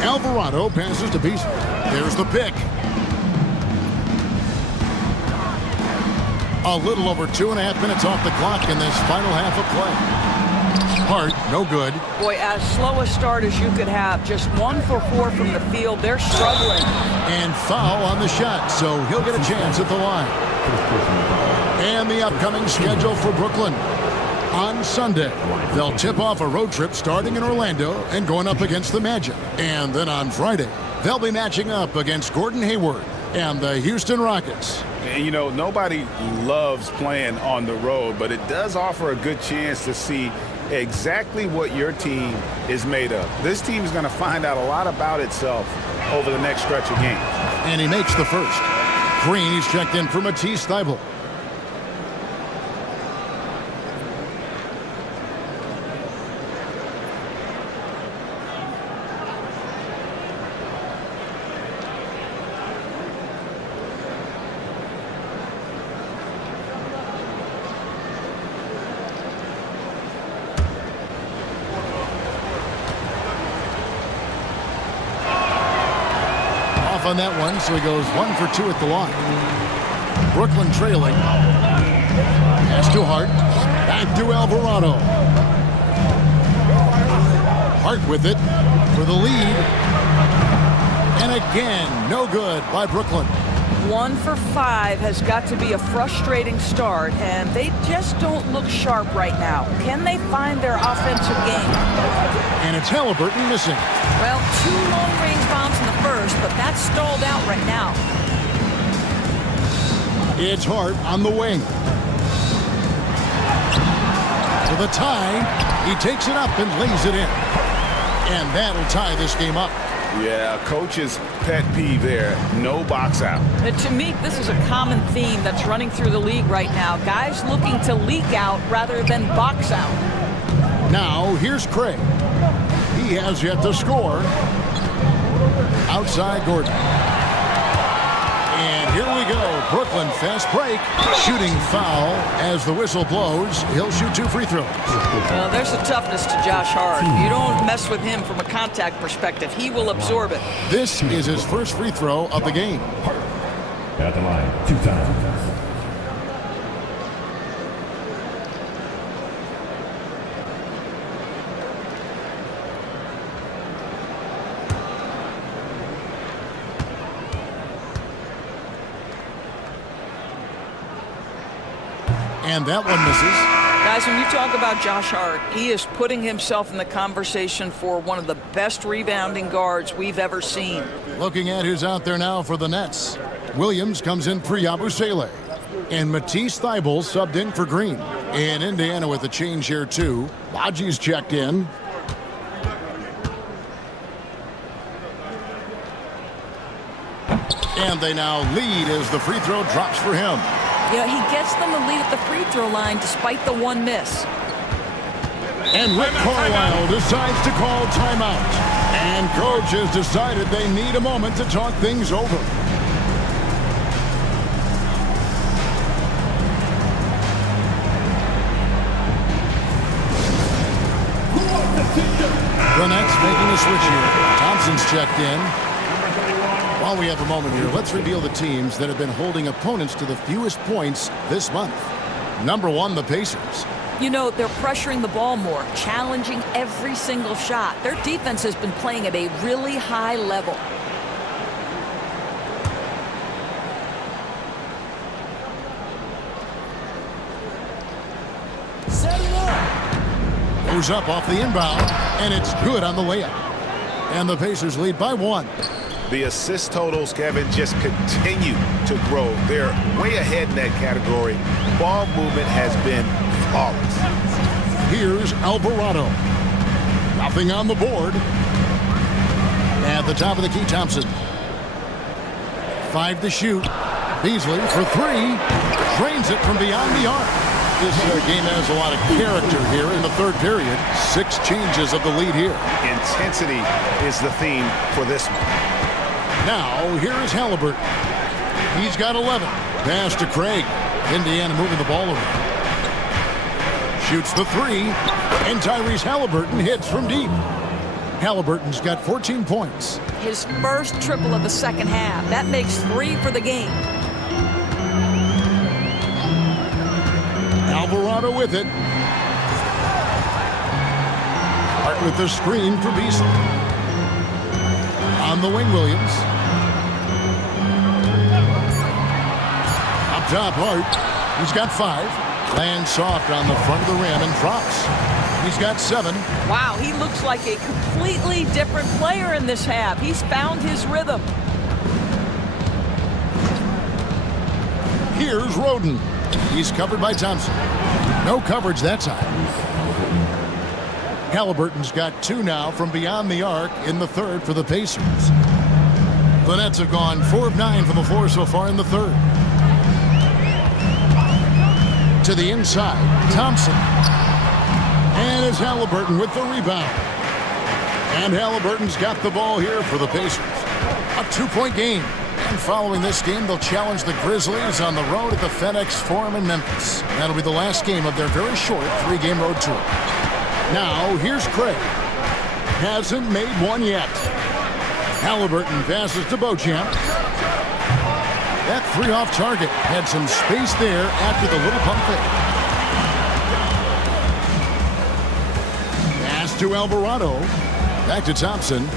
Alvarado passes to Beasley. There's the pick. A little over 2.5 minutes off the clock in this final half of play. Hart, no good. Boy, as slow a start as you could have. Just 1 for 4 from the field. They're struggling. And foul on the shot, so he'll get a chance at the line. And the upcoming schedule for Brooklyn. On Sunday, they'll tip off a road trip starting in Orlando and going up against the Magic. And then on Friday, they'll be matching up against Gordon Hayward and the Houston Rockets. And, you know, nobody loves playing on the road, but it does offer a good chance to see exactly what your team is made of. This team is going to find out a lot about itself over the next stretch of games. And he makes the first. Green, he's checked in for Matisse Thybulle. On that one, so he goes 1 for 2 at the line. Brooklyn trailing. Pass to Hart. Back to Alvarado. Hart with it for the lead. And again, no good by Brooklyn. 1 for 5 has got to be a frustrating start, and they just don't look sharp right now. Can they find their offensive game? And it's Halliburton missing. Well, 2 long-range bombs in the first, but that's stalled out right now. It's Hart on the wing. For the tie, he takes it up and lays it in. And that'll tie this game up. Yeah, coach's pet peeve there, no box out. And to me, this is a common theme that's running through the league right now. Guys looking to leak out rather than box out. Now, here's Craig. He has yet to score. Outside Gordon. And here we go. Brooklyn fast break. Shooting foul as the whistle blows. He'll shoot 2 free throws. Well, there's a toughness to Josh Hart. You don't mess with him from a contact perspective. He will absorb it. This is his first free throw of the game. At the line, 2 times. And that one misses. Guys, when you talk about Josh Hart, he is putting himself in the conversation for one of the best rebounding guards we've ever seen. Looking at who's out there now for the Nets. Williams comes in for Yabusele. And Matisse Thybulle subbed in for Green. And Indiana with a change here, too. Baji's checked in. And they now lead as the free throw drops for him. You know, he gets them the lead at the free throw line despite the 1 miss. And Rick Carlisle decides to call timeout. And coach has decided they need a moment to talk things over. the switch here. Thompson's checked in. While we have a moment here, let's reveal the teams that have been holding opponents to the fewest points this month. Number 1, the Pacers. You know, they're pressuring the ball more, challenging every single shot. Their defense has been playing at a really high level. Goes up off the inbound, and it's good on the layup. And the Pacers lead by 1. The assist totals, Kevin, just continue to grow. They're way ahead in that category. Ball movement has been flawless. Here's Alvarado. Nothing on the board. At the top of the key, Thompson. 5 to shoot. Beasley for 3. Drains it from beyond the arc. This game has a lot of character here in the third period. 6 changes of the lead here. Intensity is the theme for this one. Now, here is Halliburton. He's got 11. Pass to Craig. Indiana moving the ball around. Shoots the 3. And Tyrese Halliburton hits from deep. Halliburton's got 14 points. His first triple of the second half. That makes 3 for the game. Alvarado with it. Hart with the screen for Beasley. On the wing, Williams. Up top, Hart. He's got 5. Lands soft on the front of the rim and drops. He's got 7. Wow, he looks like a completely different player in this half. He's found his rhythm. Here's Roden. He's covered by Thompson. No coverage that time. Halliburton's got 2 now from beyond the arc in the third for the Pacers. The Nets have gone 4 of 9 from the floor so far in the third. To the inside, Thompson. And it's Halliburton with the rebound. And Halliburton's got the ball here for the Pacers. A 2-point game. And following this game, they'll challenge the Grizzlies on the road at the FedEx Forum in Memphis. That'll be the last game of their very short 3-game road tour. Now, here's Craig. Hasn't made one yet. Halliburton passes to Beauchamp. That 3 off target had some space there after the little pump fake. Pass to Alvarado. Back to Thompson.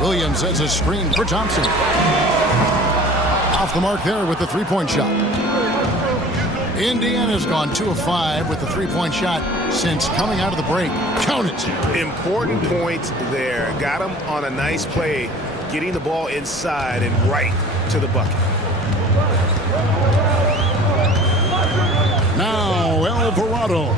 Williams has a screen for Thompson. Off the mark there with the 3-point shot. Indiana's gone 2 of 5 with the 3-point shot since coming out of the break. Count it. Important points there. Got him on a nice play, getting the ball inside and right to the bucket. Now Alvarado.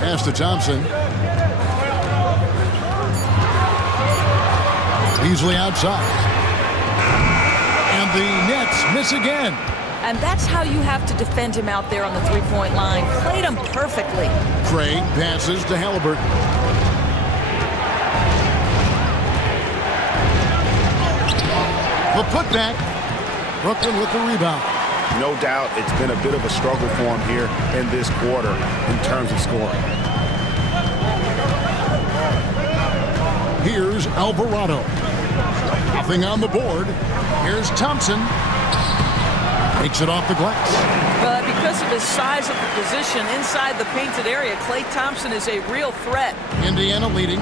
Pass to Thompson. Beasley outside. And the Nets miss again. And that's how you have to defend him out there on the 3-point line. Played him perfectly. Craig passes to Halliburton. The putback. Brooklyn with the rebound. No doubt it's been a bit of a struggle for him here in this quarter in terms of scoring. Here's Alvarado. Nothing on the board. Here's Thompson. Takes it off the glass. But because of his size of the position inside the painted area, Klay Thompson is a real threat. Indiana leading.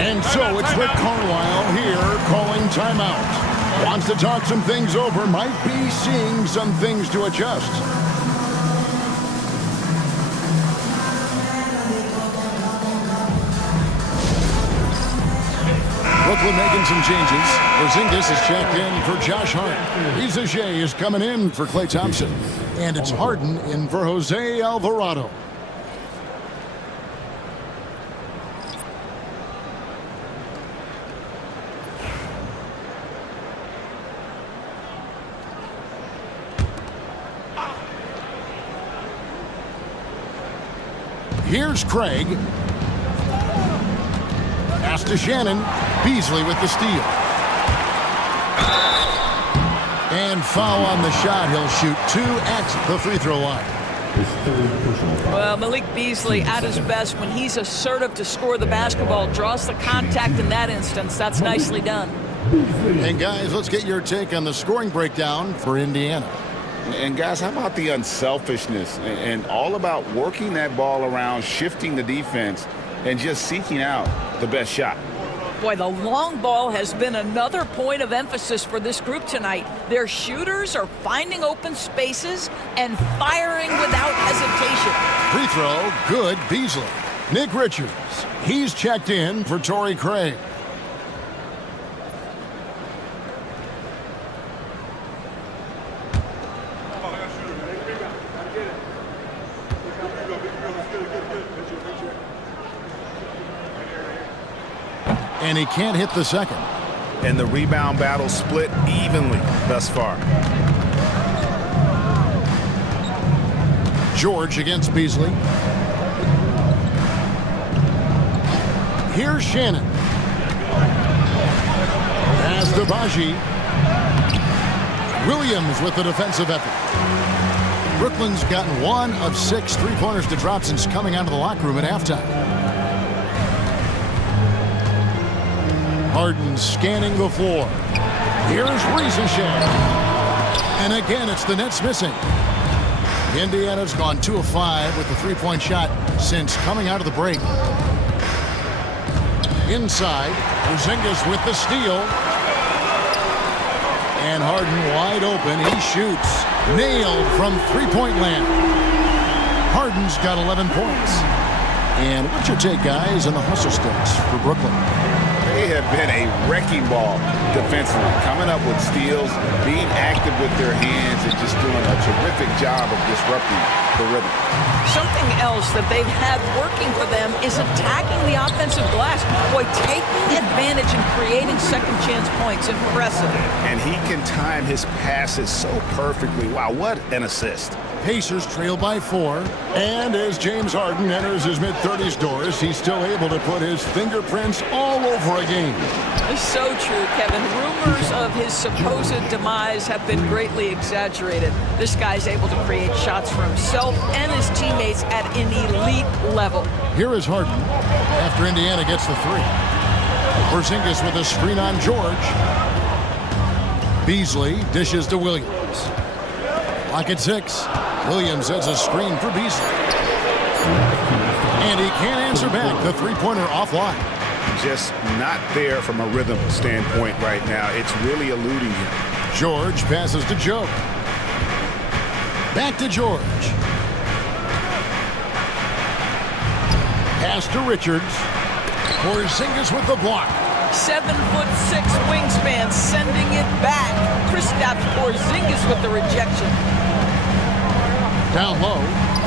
And so it's Rick Carlisle here calling timeout. Wants to talk some things over. Might be seeing some things to adjust. Brooklyn making some changes. Porzingis is checked in for Josh Hart. Riza Shea is coming in for Klay Thompson. And it's Harden in for Jose Alvarado. Here's Craig. Pass to Shannon. Beasley with the steal. And foul on the shot. He'll shoot 2 at the free throw line. Well, Malik Beasley at his best when he's assertive to score the basketball, draws the contact in that instance. That's nicely done. And guys, let's get your take on the scoring breakdown for Indiana. And guys, how about the unselfishness and all about working that ball around, shifting the defense, and just seeking out the best shot? Boy, the long ball has been another point of emphasis for this group tonight. Their shooters are finding open spaces and firing without hesitation. Free throw, good, Beasley. Nick Richards, he's checked in for Torrey Craig. And he can't hit the second. And the rebound battle split evenly thus far. George against Beasley. Here's Shannon. Pass to Baji. Williams with the defensive effort. Brooklyn's gotten 1 of 6 3-pointers to drop since coming out of the locker room at halftime. Harden scanning the floor. Here's Riesensham. And again, it's the Nets missing. Indiana's gone 2 of 5 with the 3-point shot since coming out of the break. Inside, Porzingis with the steal. And Harden wide open. He shoots. Nailed from 3-point land. Harden's got 11 points. And what's your take, guys, on the hustle sticks for Brooklyn? They have been a wrecking ball defensively, coming up with steals, being active with their hands, and just doing a terrific job of disrupting the rhythm. Something else that they've had working for them is attacking the offensive glass. Boy, taking advantage and creating second chance points. Impressive. And he can time his passes so perfectly. Wow, what an assist. Pacers trail by 4. And as James Harden enters his mid-30s doors, he's still able to put his fingerprints all over a game. It's so true, Kevin. Rumors of his supposed demise have been greatly exaggerated. This guy's able to create shots for himself and his teammates at an elite level. Here is Harden after Indiana gets the 3. Porzingis with a screen on George. Beasley dishes to Williams. Lock at 6. Williams has a screen for Beasley. And he can't answer back. The 3-pointer offline. Just not there from a rhythm standpoint right now. It's really eluding him. George passes to Joe. Back to George. Pass to Richards. Porzingis with the block. 7'6" wingspan, sending it back. Kristaps Porzingis with the rejection. Down low,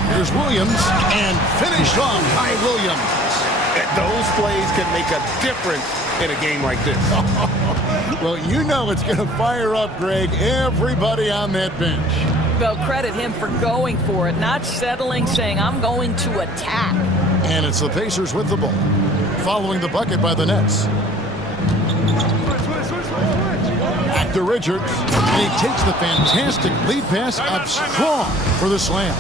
here's Williams, and finished off by Williams. Those plays can make a difference in a game like this. Well, you know it's going to fire up, Greg, everybody on that bench. Well, credit him for going for it, not settling, saying, I'm going to attack. And it's the Pacers with the ball, following the bucket by the Nets. Back to Richards, and he takes the fantastic lead pass up strong for the slam.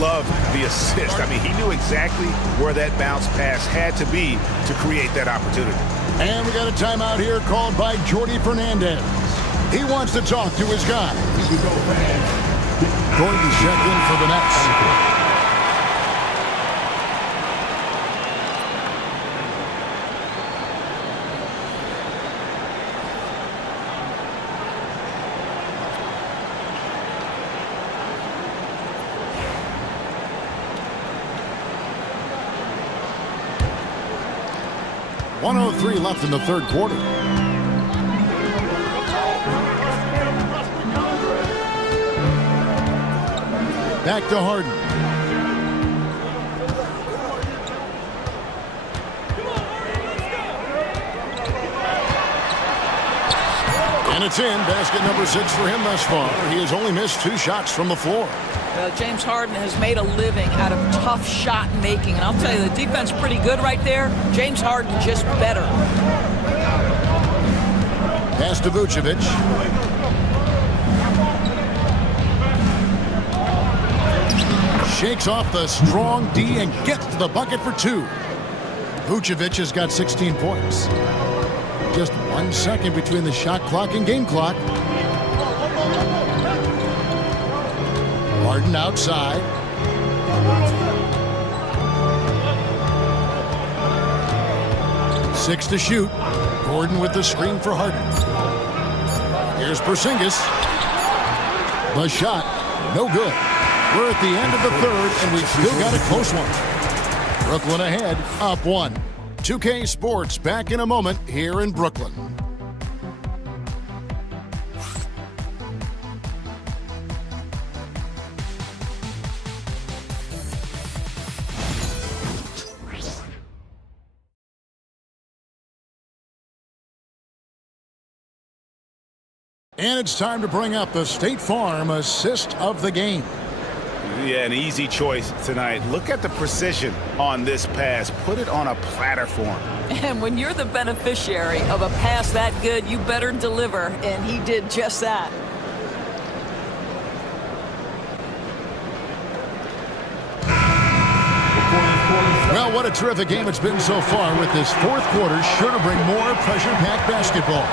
Loved the assist. I mean, he knew exactly where that bounce pass had to be to create that opportunity. And we got a timeout here called by Jordi Fernandez. He wants to talk to his guy. Gordon check in for the Nets. .103 left in the third quarter. Back to Harden. And it's in. Basket number 6 for him thus far. He has only missed 2 shots from the floor. James Harden has made a living out of tough shot making. And I'll tell you, the defense pretty good right there. James Harden just better. Pass to Vucevic. shakes off the strong D and gets to the bucket for 2. Vucevic has got 16 points. Just 1 second between the shot clock and game clock. Harden outside. Six to shoot. Gordon with the screen for Harden. Here's Porzingis. The shot, no good. We're at the end of the third, and we've still got a close one. Brooklyn ahead, up 1. 2K Sports back in a moment here in Brooklyn. And it's time to bring up the State Farm assist of the game. Yeah, an easy choice tonight. Look at the precision on this pass. Put it on a platter for him. And when you're the beneficiary of a pass that good, you better deliver, and he did just that. Well, what a terrific game it's been so far, with this fourth quarter sure to bring more pressure-packed basketball.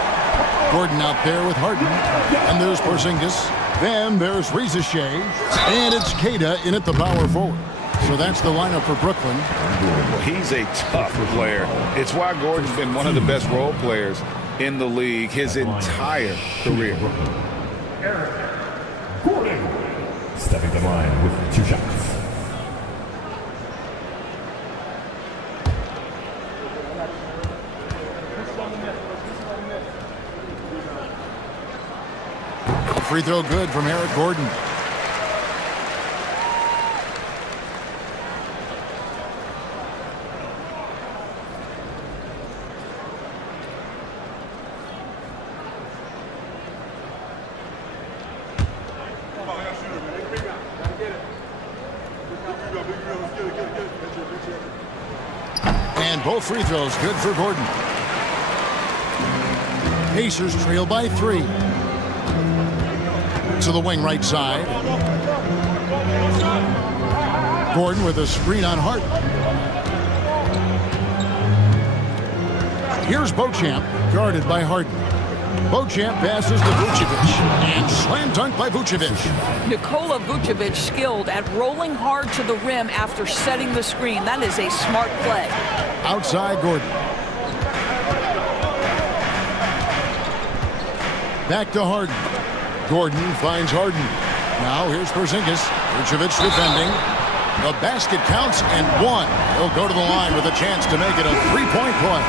Gordon out there with Harden, and there's Porzingis. Then there's Reza Shea, and it's Queta in at the power forward. So that's the lineup for Brooklyn. Well, he's a tough player. It's why Gordon's been one of the best role players in the league his entire career. Eric Gordon stepping to the line with 2 shots. Free throw good from Eric Gordon. And both free throws good for Gordon. Pacers trail by 3. To the wing right side. Gordon with a screen on Harden. Here's Beauchamp, guarded by Harden. Beauchamp passes to Vucevic, and slam dunk by Vucevic. Nikola Vucevic skilled at rolling hard to the rim after setting the screen. That is a smart play. Outside Gordon. Back to Harden. Gordon finds Harden. Now here's Porzingis. Vucevic defending. The basket counts and 1. He'll go to the line with a chance to make it a 3-point play.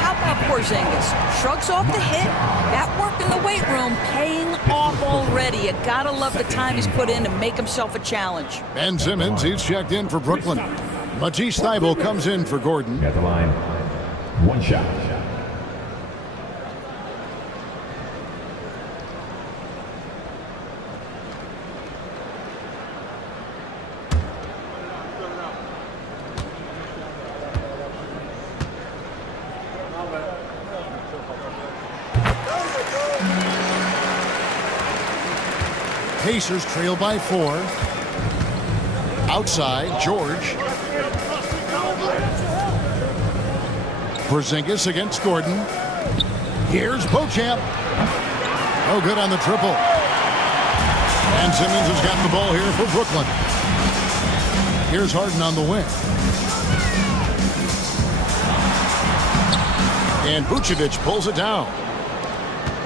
How about Porzingis? Shrugs off the hit. That work in the weight room paying off already. You gotta love the time he's put in to make himself a challenge. Ben Simmons, he's checked in for Brooklyn. Matisse Thybulle comes in for Gordon. At the line, 1 shot. Pacers trail by 4. Outside, George. Porzingis against Gordon. Here's Beauchamp. No good on the triple. And Simmons has got the ball here for Brooklyn. Here's Harden on the wing. And Vucevic pulls it down.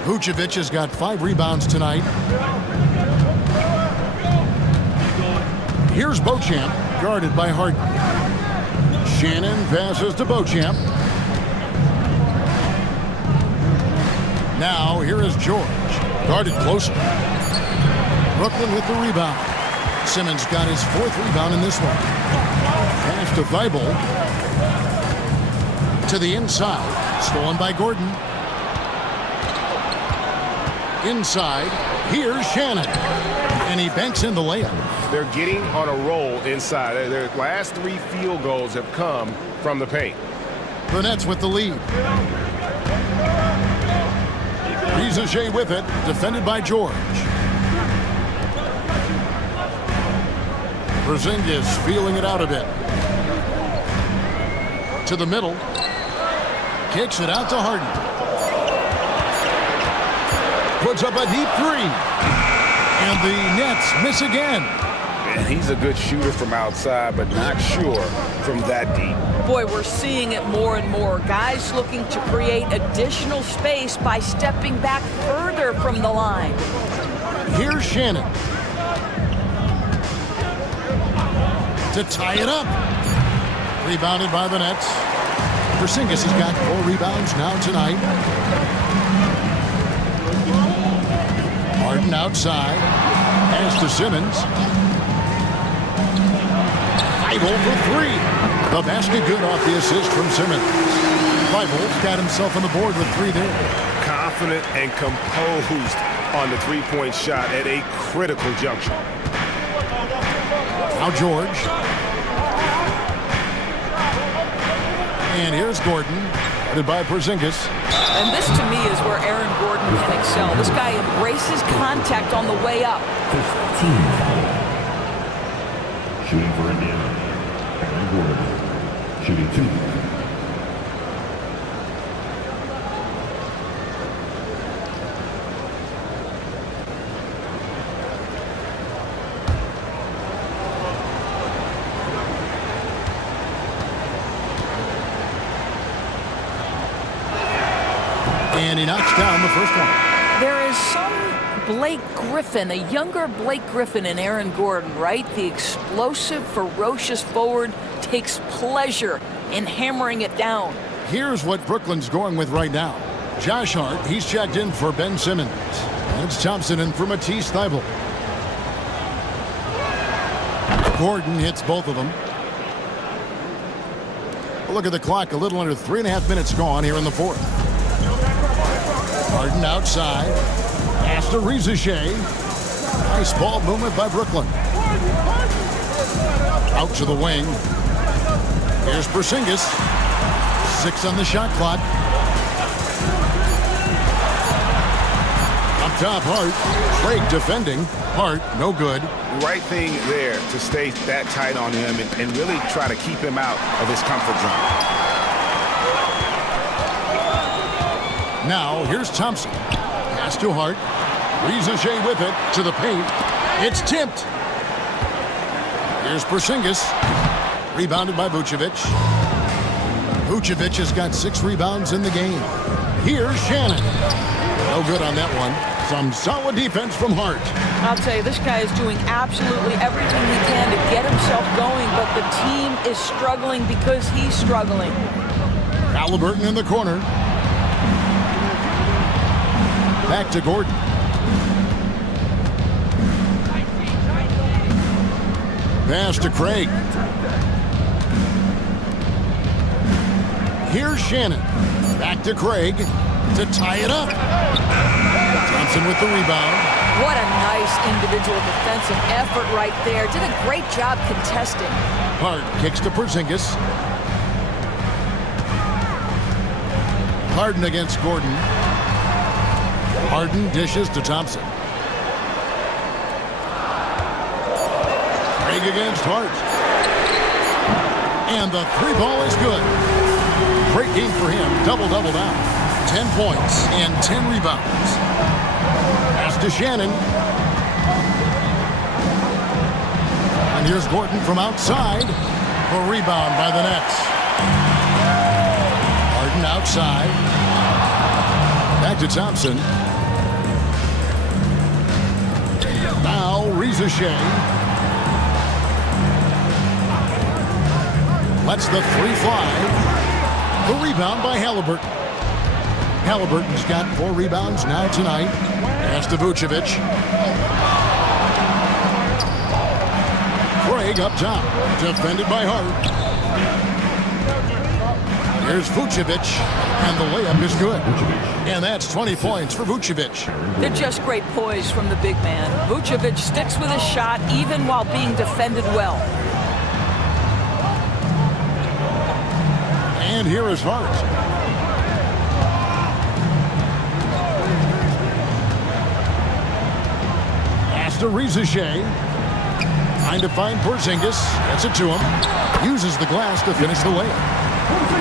Vucevic has got 5 rebounds tonight. Here's Beauchamp, guarded by Harden. Shannon passes to Beauchamp. Now here is George, guarded closer. Brooklyn with the rebound. Simmons got his 4th rebound in this one. Pass to Thybulle. To the inside, stolen by Gordon. Inside, here's Shannon. And he banks in the layup. They're getting on a roll inside. Their last 3 field goals have come from the paint. The Nets with the lead. Reza Shea with it, defended by George. Porzingis feeling it out a bit. To the middle. Kicks it out to Harden. Puts up a deep three. And the Nets miss again. And he's a good shooter from outside, but not sure from that deep. Boy, we're seeing it more and more. Guys looking to create additional space by stepping back further from the line. Here's Shannon. To tie it up. Rebounded by the Nets. Porzingis has got 4 rebounds now tonight. Harden outside. Pass to Simmons. 5-0 for 3. The basket good off the assist from Simmons. 5-0 got himself on the board with 3 there. Confident and composed on the three-point shot at a critical juncture. Now George. And here's Gordon, headed by Porzingis. And this, to me, is where Aaron Gordon can excel. This guy embraces contact on the way up. 15 foul. Shooting for Indiana, Aaron Gordon. Shooting 2. And he knocks down the first one. There is some Blake Griffin, a younger Blake Griffin in Aaron Gordon, right? The explosive, ferocious forward takes pleasure in hammering it down. Here's what Brooklyn's going with right now. Josh Hart, he's checked in for Ben Simmons. It's Thompson in for Matisse Thybulle. Gordon hits both of them. Look at the clock, a little under 3.5 minutes gone here in the fourth. Harden outside. Pass to Rizachet. Nice ball movement by Brooklyn. Out to the wing. Here's Porzingis. 6 on the shot clock. Up top, Hart. Craig defending. Hart, no good. Right thing there to stay that tight on him and really try to keep him out of his comfort zone. Now, here's Thompson. Pass to Hart. Rizachet with it to the paint. It's tipped. Here's Porzingis. Rebounded by Vucevic. Vucevic has got 6 rebounds in the game. Here's Shannon. No good on that one. Some solid defense from Hart. I'll tell you, this guy is doing absolutely everything he can to get himself going, but the team is struggling because he's struggling. Halliburton in the corner. Back to Gordon. Pass to Craig. Here's Shannon. Back to Craig to tie it up. Thompson with the rebound. What a nice individual defensive effort right there. Did a great job contesting. Hart kicks to Porzingis. Harden against Gordon. Harden dishes to Thompson. Craig against Hart. And the 3 ball is good. Great game for him. Double-double now. 10 points and 10 rebounds. Pass to Shannon. And here's Gordon from outside. A rebound by the Nets. Harden outside. Back to Thompson. Now Rizachet. Lets the 3 fly. The rebound by Halliburton. Halliburton's got 4 rebounds now tonight. Pass to Vucevic. Craig up top. Defended by Hart. Here's Vucevic. And the layup is good. And that's 20 points for Vucevic. They're just great poise from the big man. Vucevic sticks with his shot even while being defended well. And here is Hart. Pass to Rizachet. Trying to find Porzingis. Gets it to him. Uses the glass to finish the layup.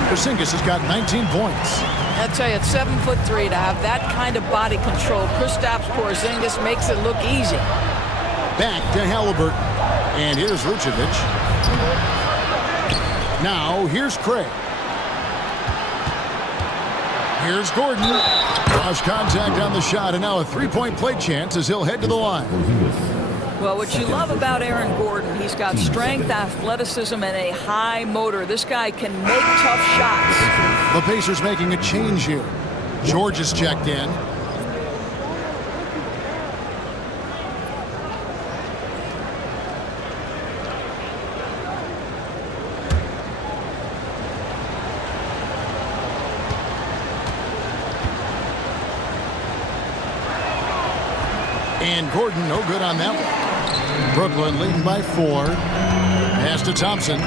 Porzingis has got 19 points. I tell you, at 7'3", to have that kind of body control, Kristaps Porzingis makes it look easy. Back to Halliburton. And here's Vucevic. Now, here's Craig. Here's Gordon. Cross contact on the shot, and now a three-point play chance as he'll head to the line. Well, what you love about Aaron Gordon, he's got strength, athleticism, and a high motor. This guy can make tough shots. The Pacers making a change here. George is checked in. And Gordon, no good on that one. Brooklyn leading by 4. Pass to Thompson.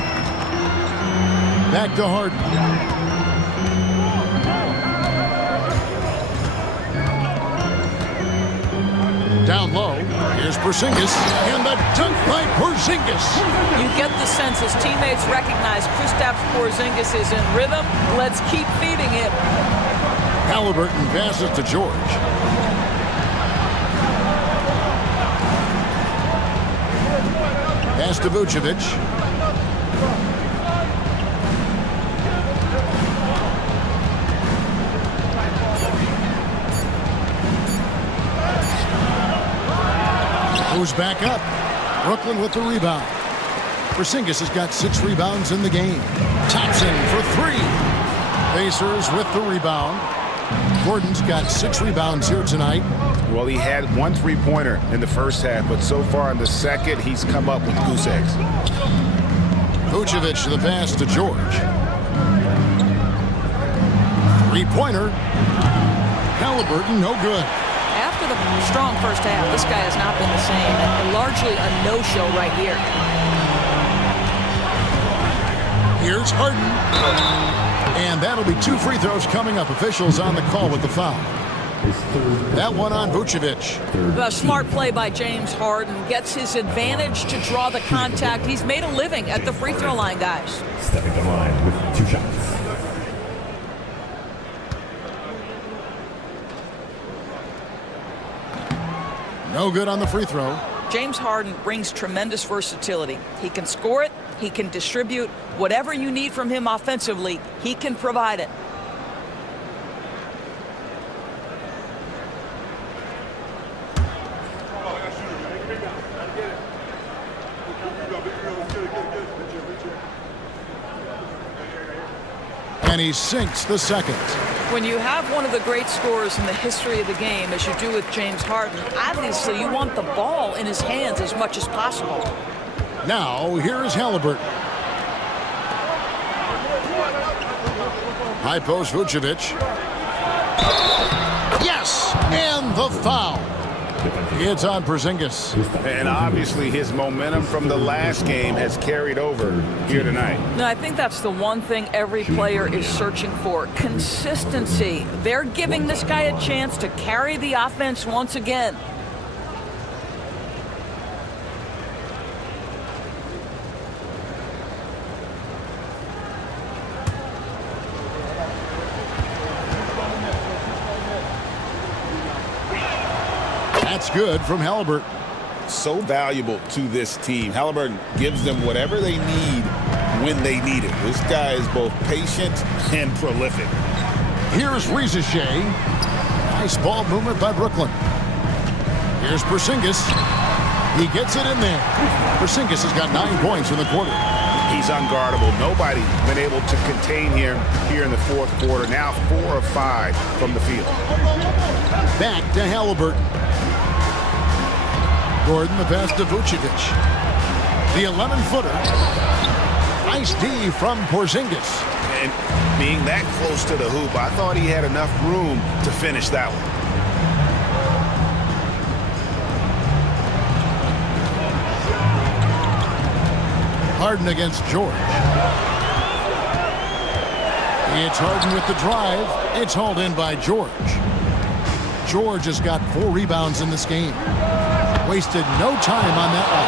Back to Harden. Down low. Here's Porzingis. And the dunk by Porzingis. You get the sense his teammates recognize Kristaps Porzingis is in rhythm. Let's keep feeding it. Halliburton passes to George. Pass to Vucevic. Moves back up. Brooklyn with the rebound. Porzingis has got 6 rebounds in the game. Thompson for 3. Pacers with the rebound. Gordon's got 6 rebounds here tonight. Well, he had 1 3-pointer in the first half, but so far in the second, he's come up with goose eggs. Vucevic to the pass to George. 3-pointer. Halliburton, no good. After the strong first half, this guy has not been the same. And largely a no-show right here. Here's Harden. And that'll be 2 free throws coming up. Officials on the call with the foul. That one on Vucevic. A smart play by James Harden. Gets his advantage to draw the contact. He's made a living at the free throw line, guys. Stepping to the line with 2 shots. No good on the free throw. James Harden brings tremendous versatility. He can score it. He can distribute. Whatever you need from him offensively, he can provide it. And he sinks the second. When you have one of the great scorers in the history of the game, as you do with James Harden, obviously you want the ball in his hands as much as possible. Now, here is Halliburton. High post Vucevic. Yes! And the foul. It's on Porzingis. And obviously his momentum from the last game has carried over here tonight. Now, I think that's the one thing every player is searching for. Consistency. They're giving this guy a chance to carry the offense once again. That's good from Halliburton. So valuable to this team. Halliburton gives them whatever they need when they need it. This guy is both patient and prolific. Here's Rizier. Nice ball movement by Brooklyn. Here's Porzingis. He gets it in there. Porzingis has got 9 points in the quarter. He's unguardable. Nobody been able to contain him here in the fourth quarter. Now 4 of 5 from the field. Back to Halliburton. Gordon, the pass to Vucevic. The 11-footer. Nice D from Porzingis. And being that close to the hoop, I thought he had enough room to finish that one. Harden against George. It's Harden with the drive. It's hauled in by George. George has got 4 rebounds in this game. Wasted no time on that one.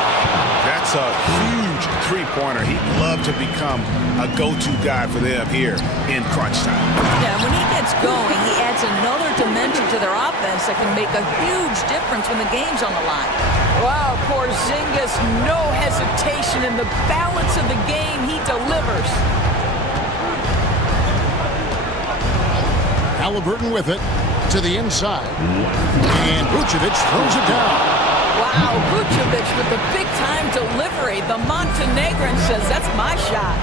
That's That's a huge three-pointer. He'd love to become a go-to guy for them here in crunch time. Yeah, when he gets going, he adds another dimension to their offense that can make a huge difference when the game's on the line. Wow, Porzingis, no hesitation in the balance of the game. He delivers. Halliburton with it to the inside. And Vucevic throws it down. Wow, Vucevic with the big-time delivery. The Montenegrin says, that's my shot.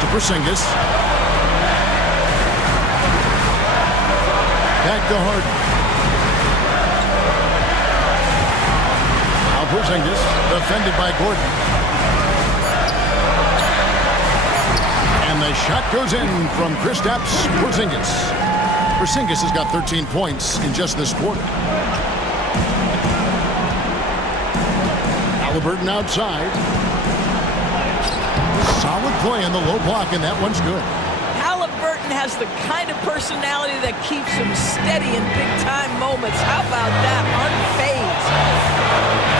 To Porzingis. Back to Harden. Now Porzingis, defended by Gordon. And the shot goes in from Kristaps Porzingis. Porzingis has got 13 points in just this quarter. Halliburton outside. Solid play in the low block, and that one's good. Halliburton has the kind of personality that keeps him steady in big-time moments. How about that? Unfazed.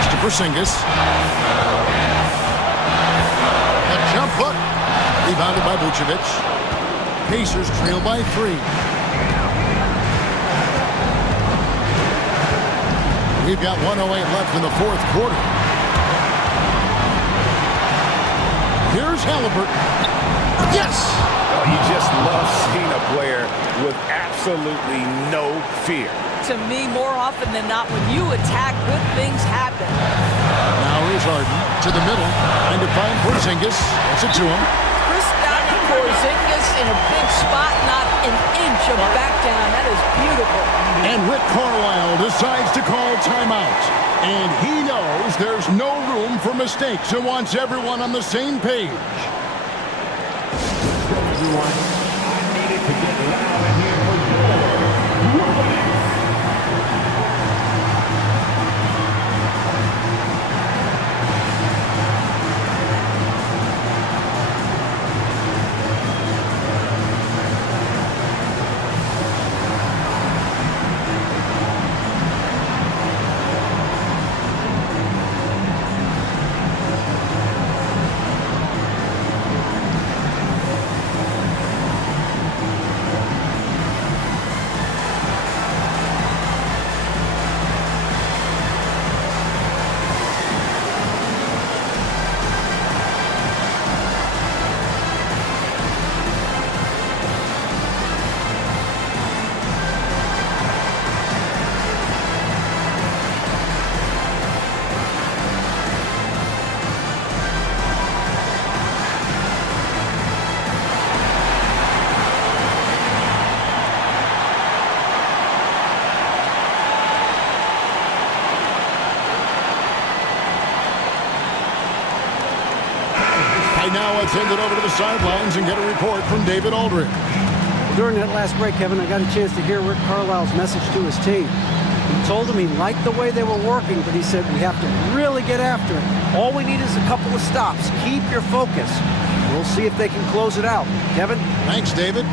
To Porzingis. A jump hook. Rebounded by Vucevic. Pacers trail by 3. We've got 1:08 left in the fourth quarter. Here's Halliburton. Yes! You just love seeing a player with absolutely no fear. To me, more often than not, when you attack, good things happen. Now here's Harden to the middle. Trying to find Porzingis. Gets it to him. Kristaps Porzingis in a big spot, not an inch of back down. That is beautiful. And Rick Carlisle decides to call timeout. And he knows there's no room for mistakes and wants everyone on the same page. Everyone, I needed to get loud in here for your Knicks. Now let's send it over to the sidelines and get a report from David Aldridge. During that last break, Kevin, I got a chance to hear Rick Carlisle's message to his team. He told them he liked the way they were working, but he said we have to really get after it. All we need is a couple of stops. Keep your focus. We'll see if they can close it out. Kevin? Thanks, David.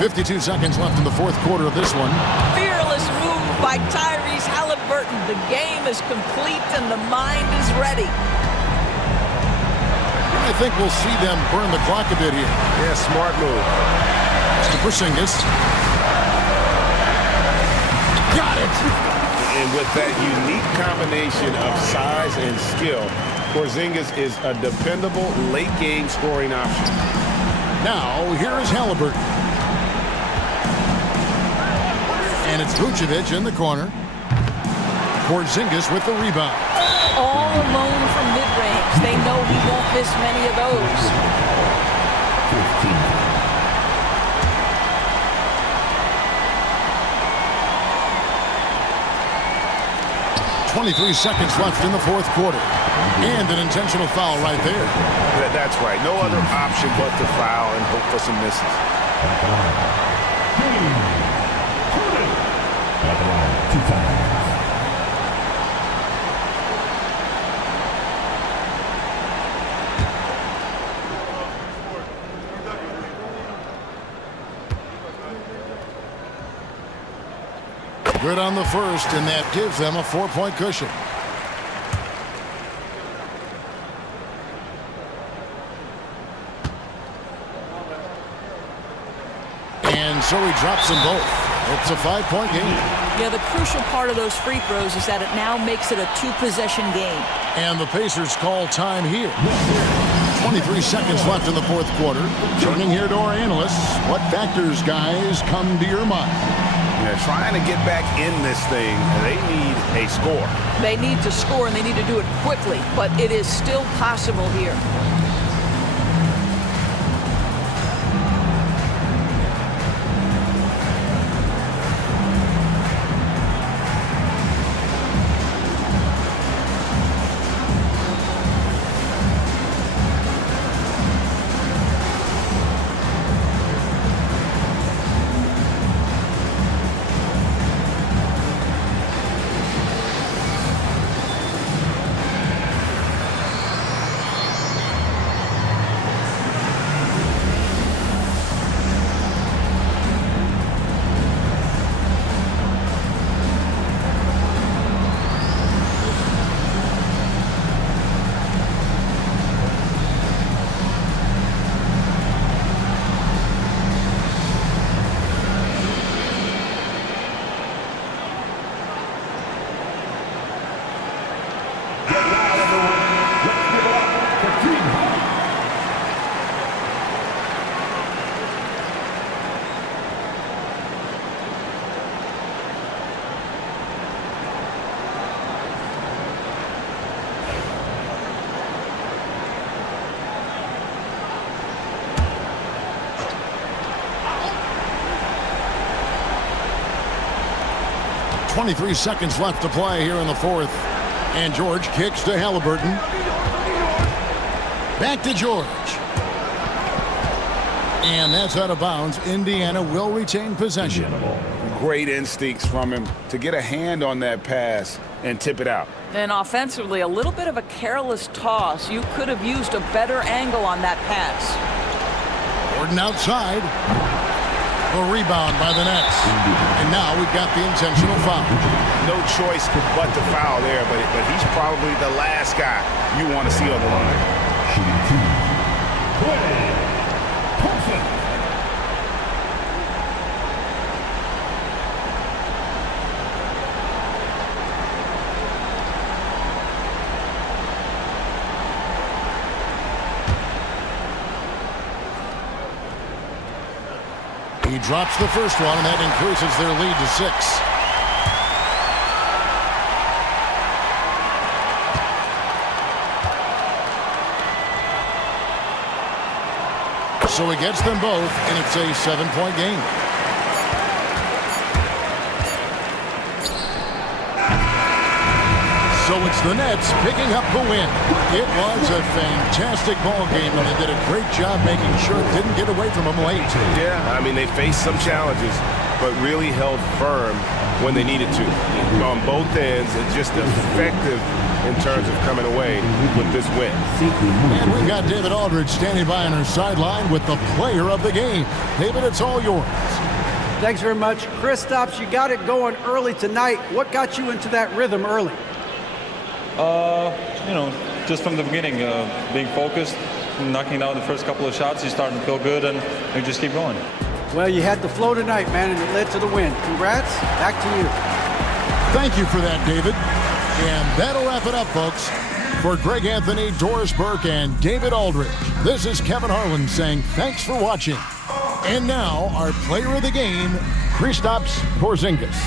52 seconds left in the fourth quarter of this one. Fearless move by Tyrese Halliburton. The game is complete and the mind is ready. I think we'll see them burn the clock a bit here. Yeah, smart move. To Porzingis. Got it! And with that unique combination of size and skill, Porzingis is a dependable late-game scoring option. Now, here is Halliburton. And it's Vucevic in the corner. Porzingis with the rebound. All alone from mid-range. They know he won't miss many of those. 23 seconds left in the fourth quarter. And an intentional foul right there. That's right. No other option but to foul and hope for some misses. Two times. good on the first, and that gives them a 4-point cushion. And so he drops them both. It's a 5-point game. Yeah, the crucial part of those free throws is that it now makes it a 2-possession game. And the Pacers call time here. 23 seconds left in the fourth quarter. Turning here to our analysts. What factors, guys, come to your mind? Yeah, trying to get back in this thing, they need a score. They need to score, and they need to do it quickly, but it is still possible here. .23 seconds left to play here in the fourth. And George kicks to Halliburton. Back to George. And that's out of bounds. Indiana will retain possession. Great instincts from him to get a hand on that pass and tip it out. And offensively, a little bit of a careless toss. You could have used a better angle on that pass. Gordon outside. A rebound by the Nets. And now we've got the intentional foul. No choice but to foul there, but he's probably the last guy you want to see on the line. He drops the first one, and that increases their lead to 6. So he gets them both, and it's a 7-point game. So it's the Nets picking up the win. It was a fantastic ball game, and they did a great job making sure it didn't get away from them late. Yeah, I mean, they faced some challenges, but really held firm when they needed to. On both ends, and just effective in terms of coming away with this win. And we've got David Aldridge standing by on our sideline with the player of the game. David, it's all yours. Thanks very much. Kristaps, you got it going early tonight. What got you into that rhythm early? Just from the beginning, being focused, knocking down the first couple of shots, you're starting to feel good, and you just keep going. Well, you had the flow tonight, man, and it led to the win. Congrats. Back to you. Thank you for that, David. And that'll wrap it up, folks. For Greg Anthony, Doris Burke, and David Aldridge, this is Kevin Harlan saying thanks for watching. And now, our player of the game, Kristaps Porzingis.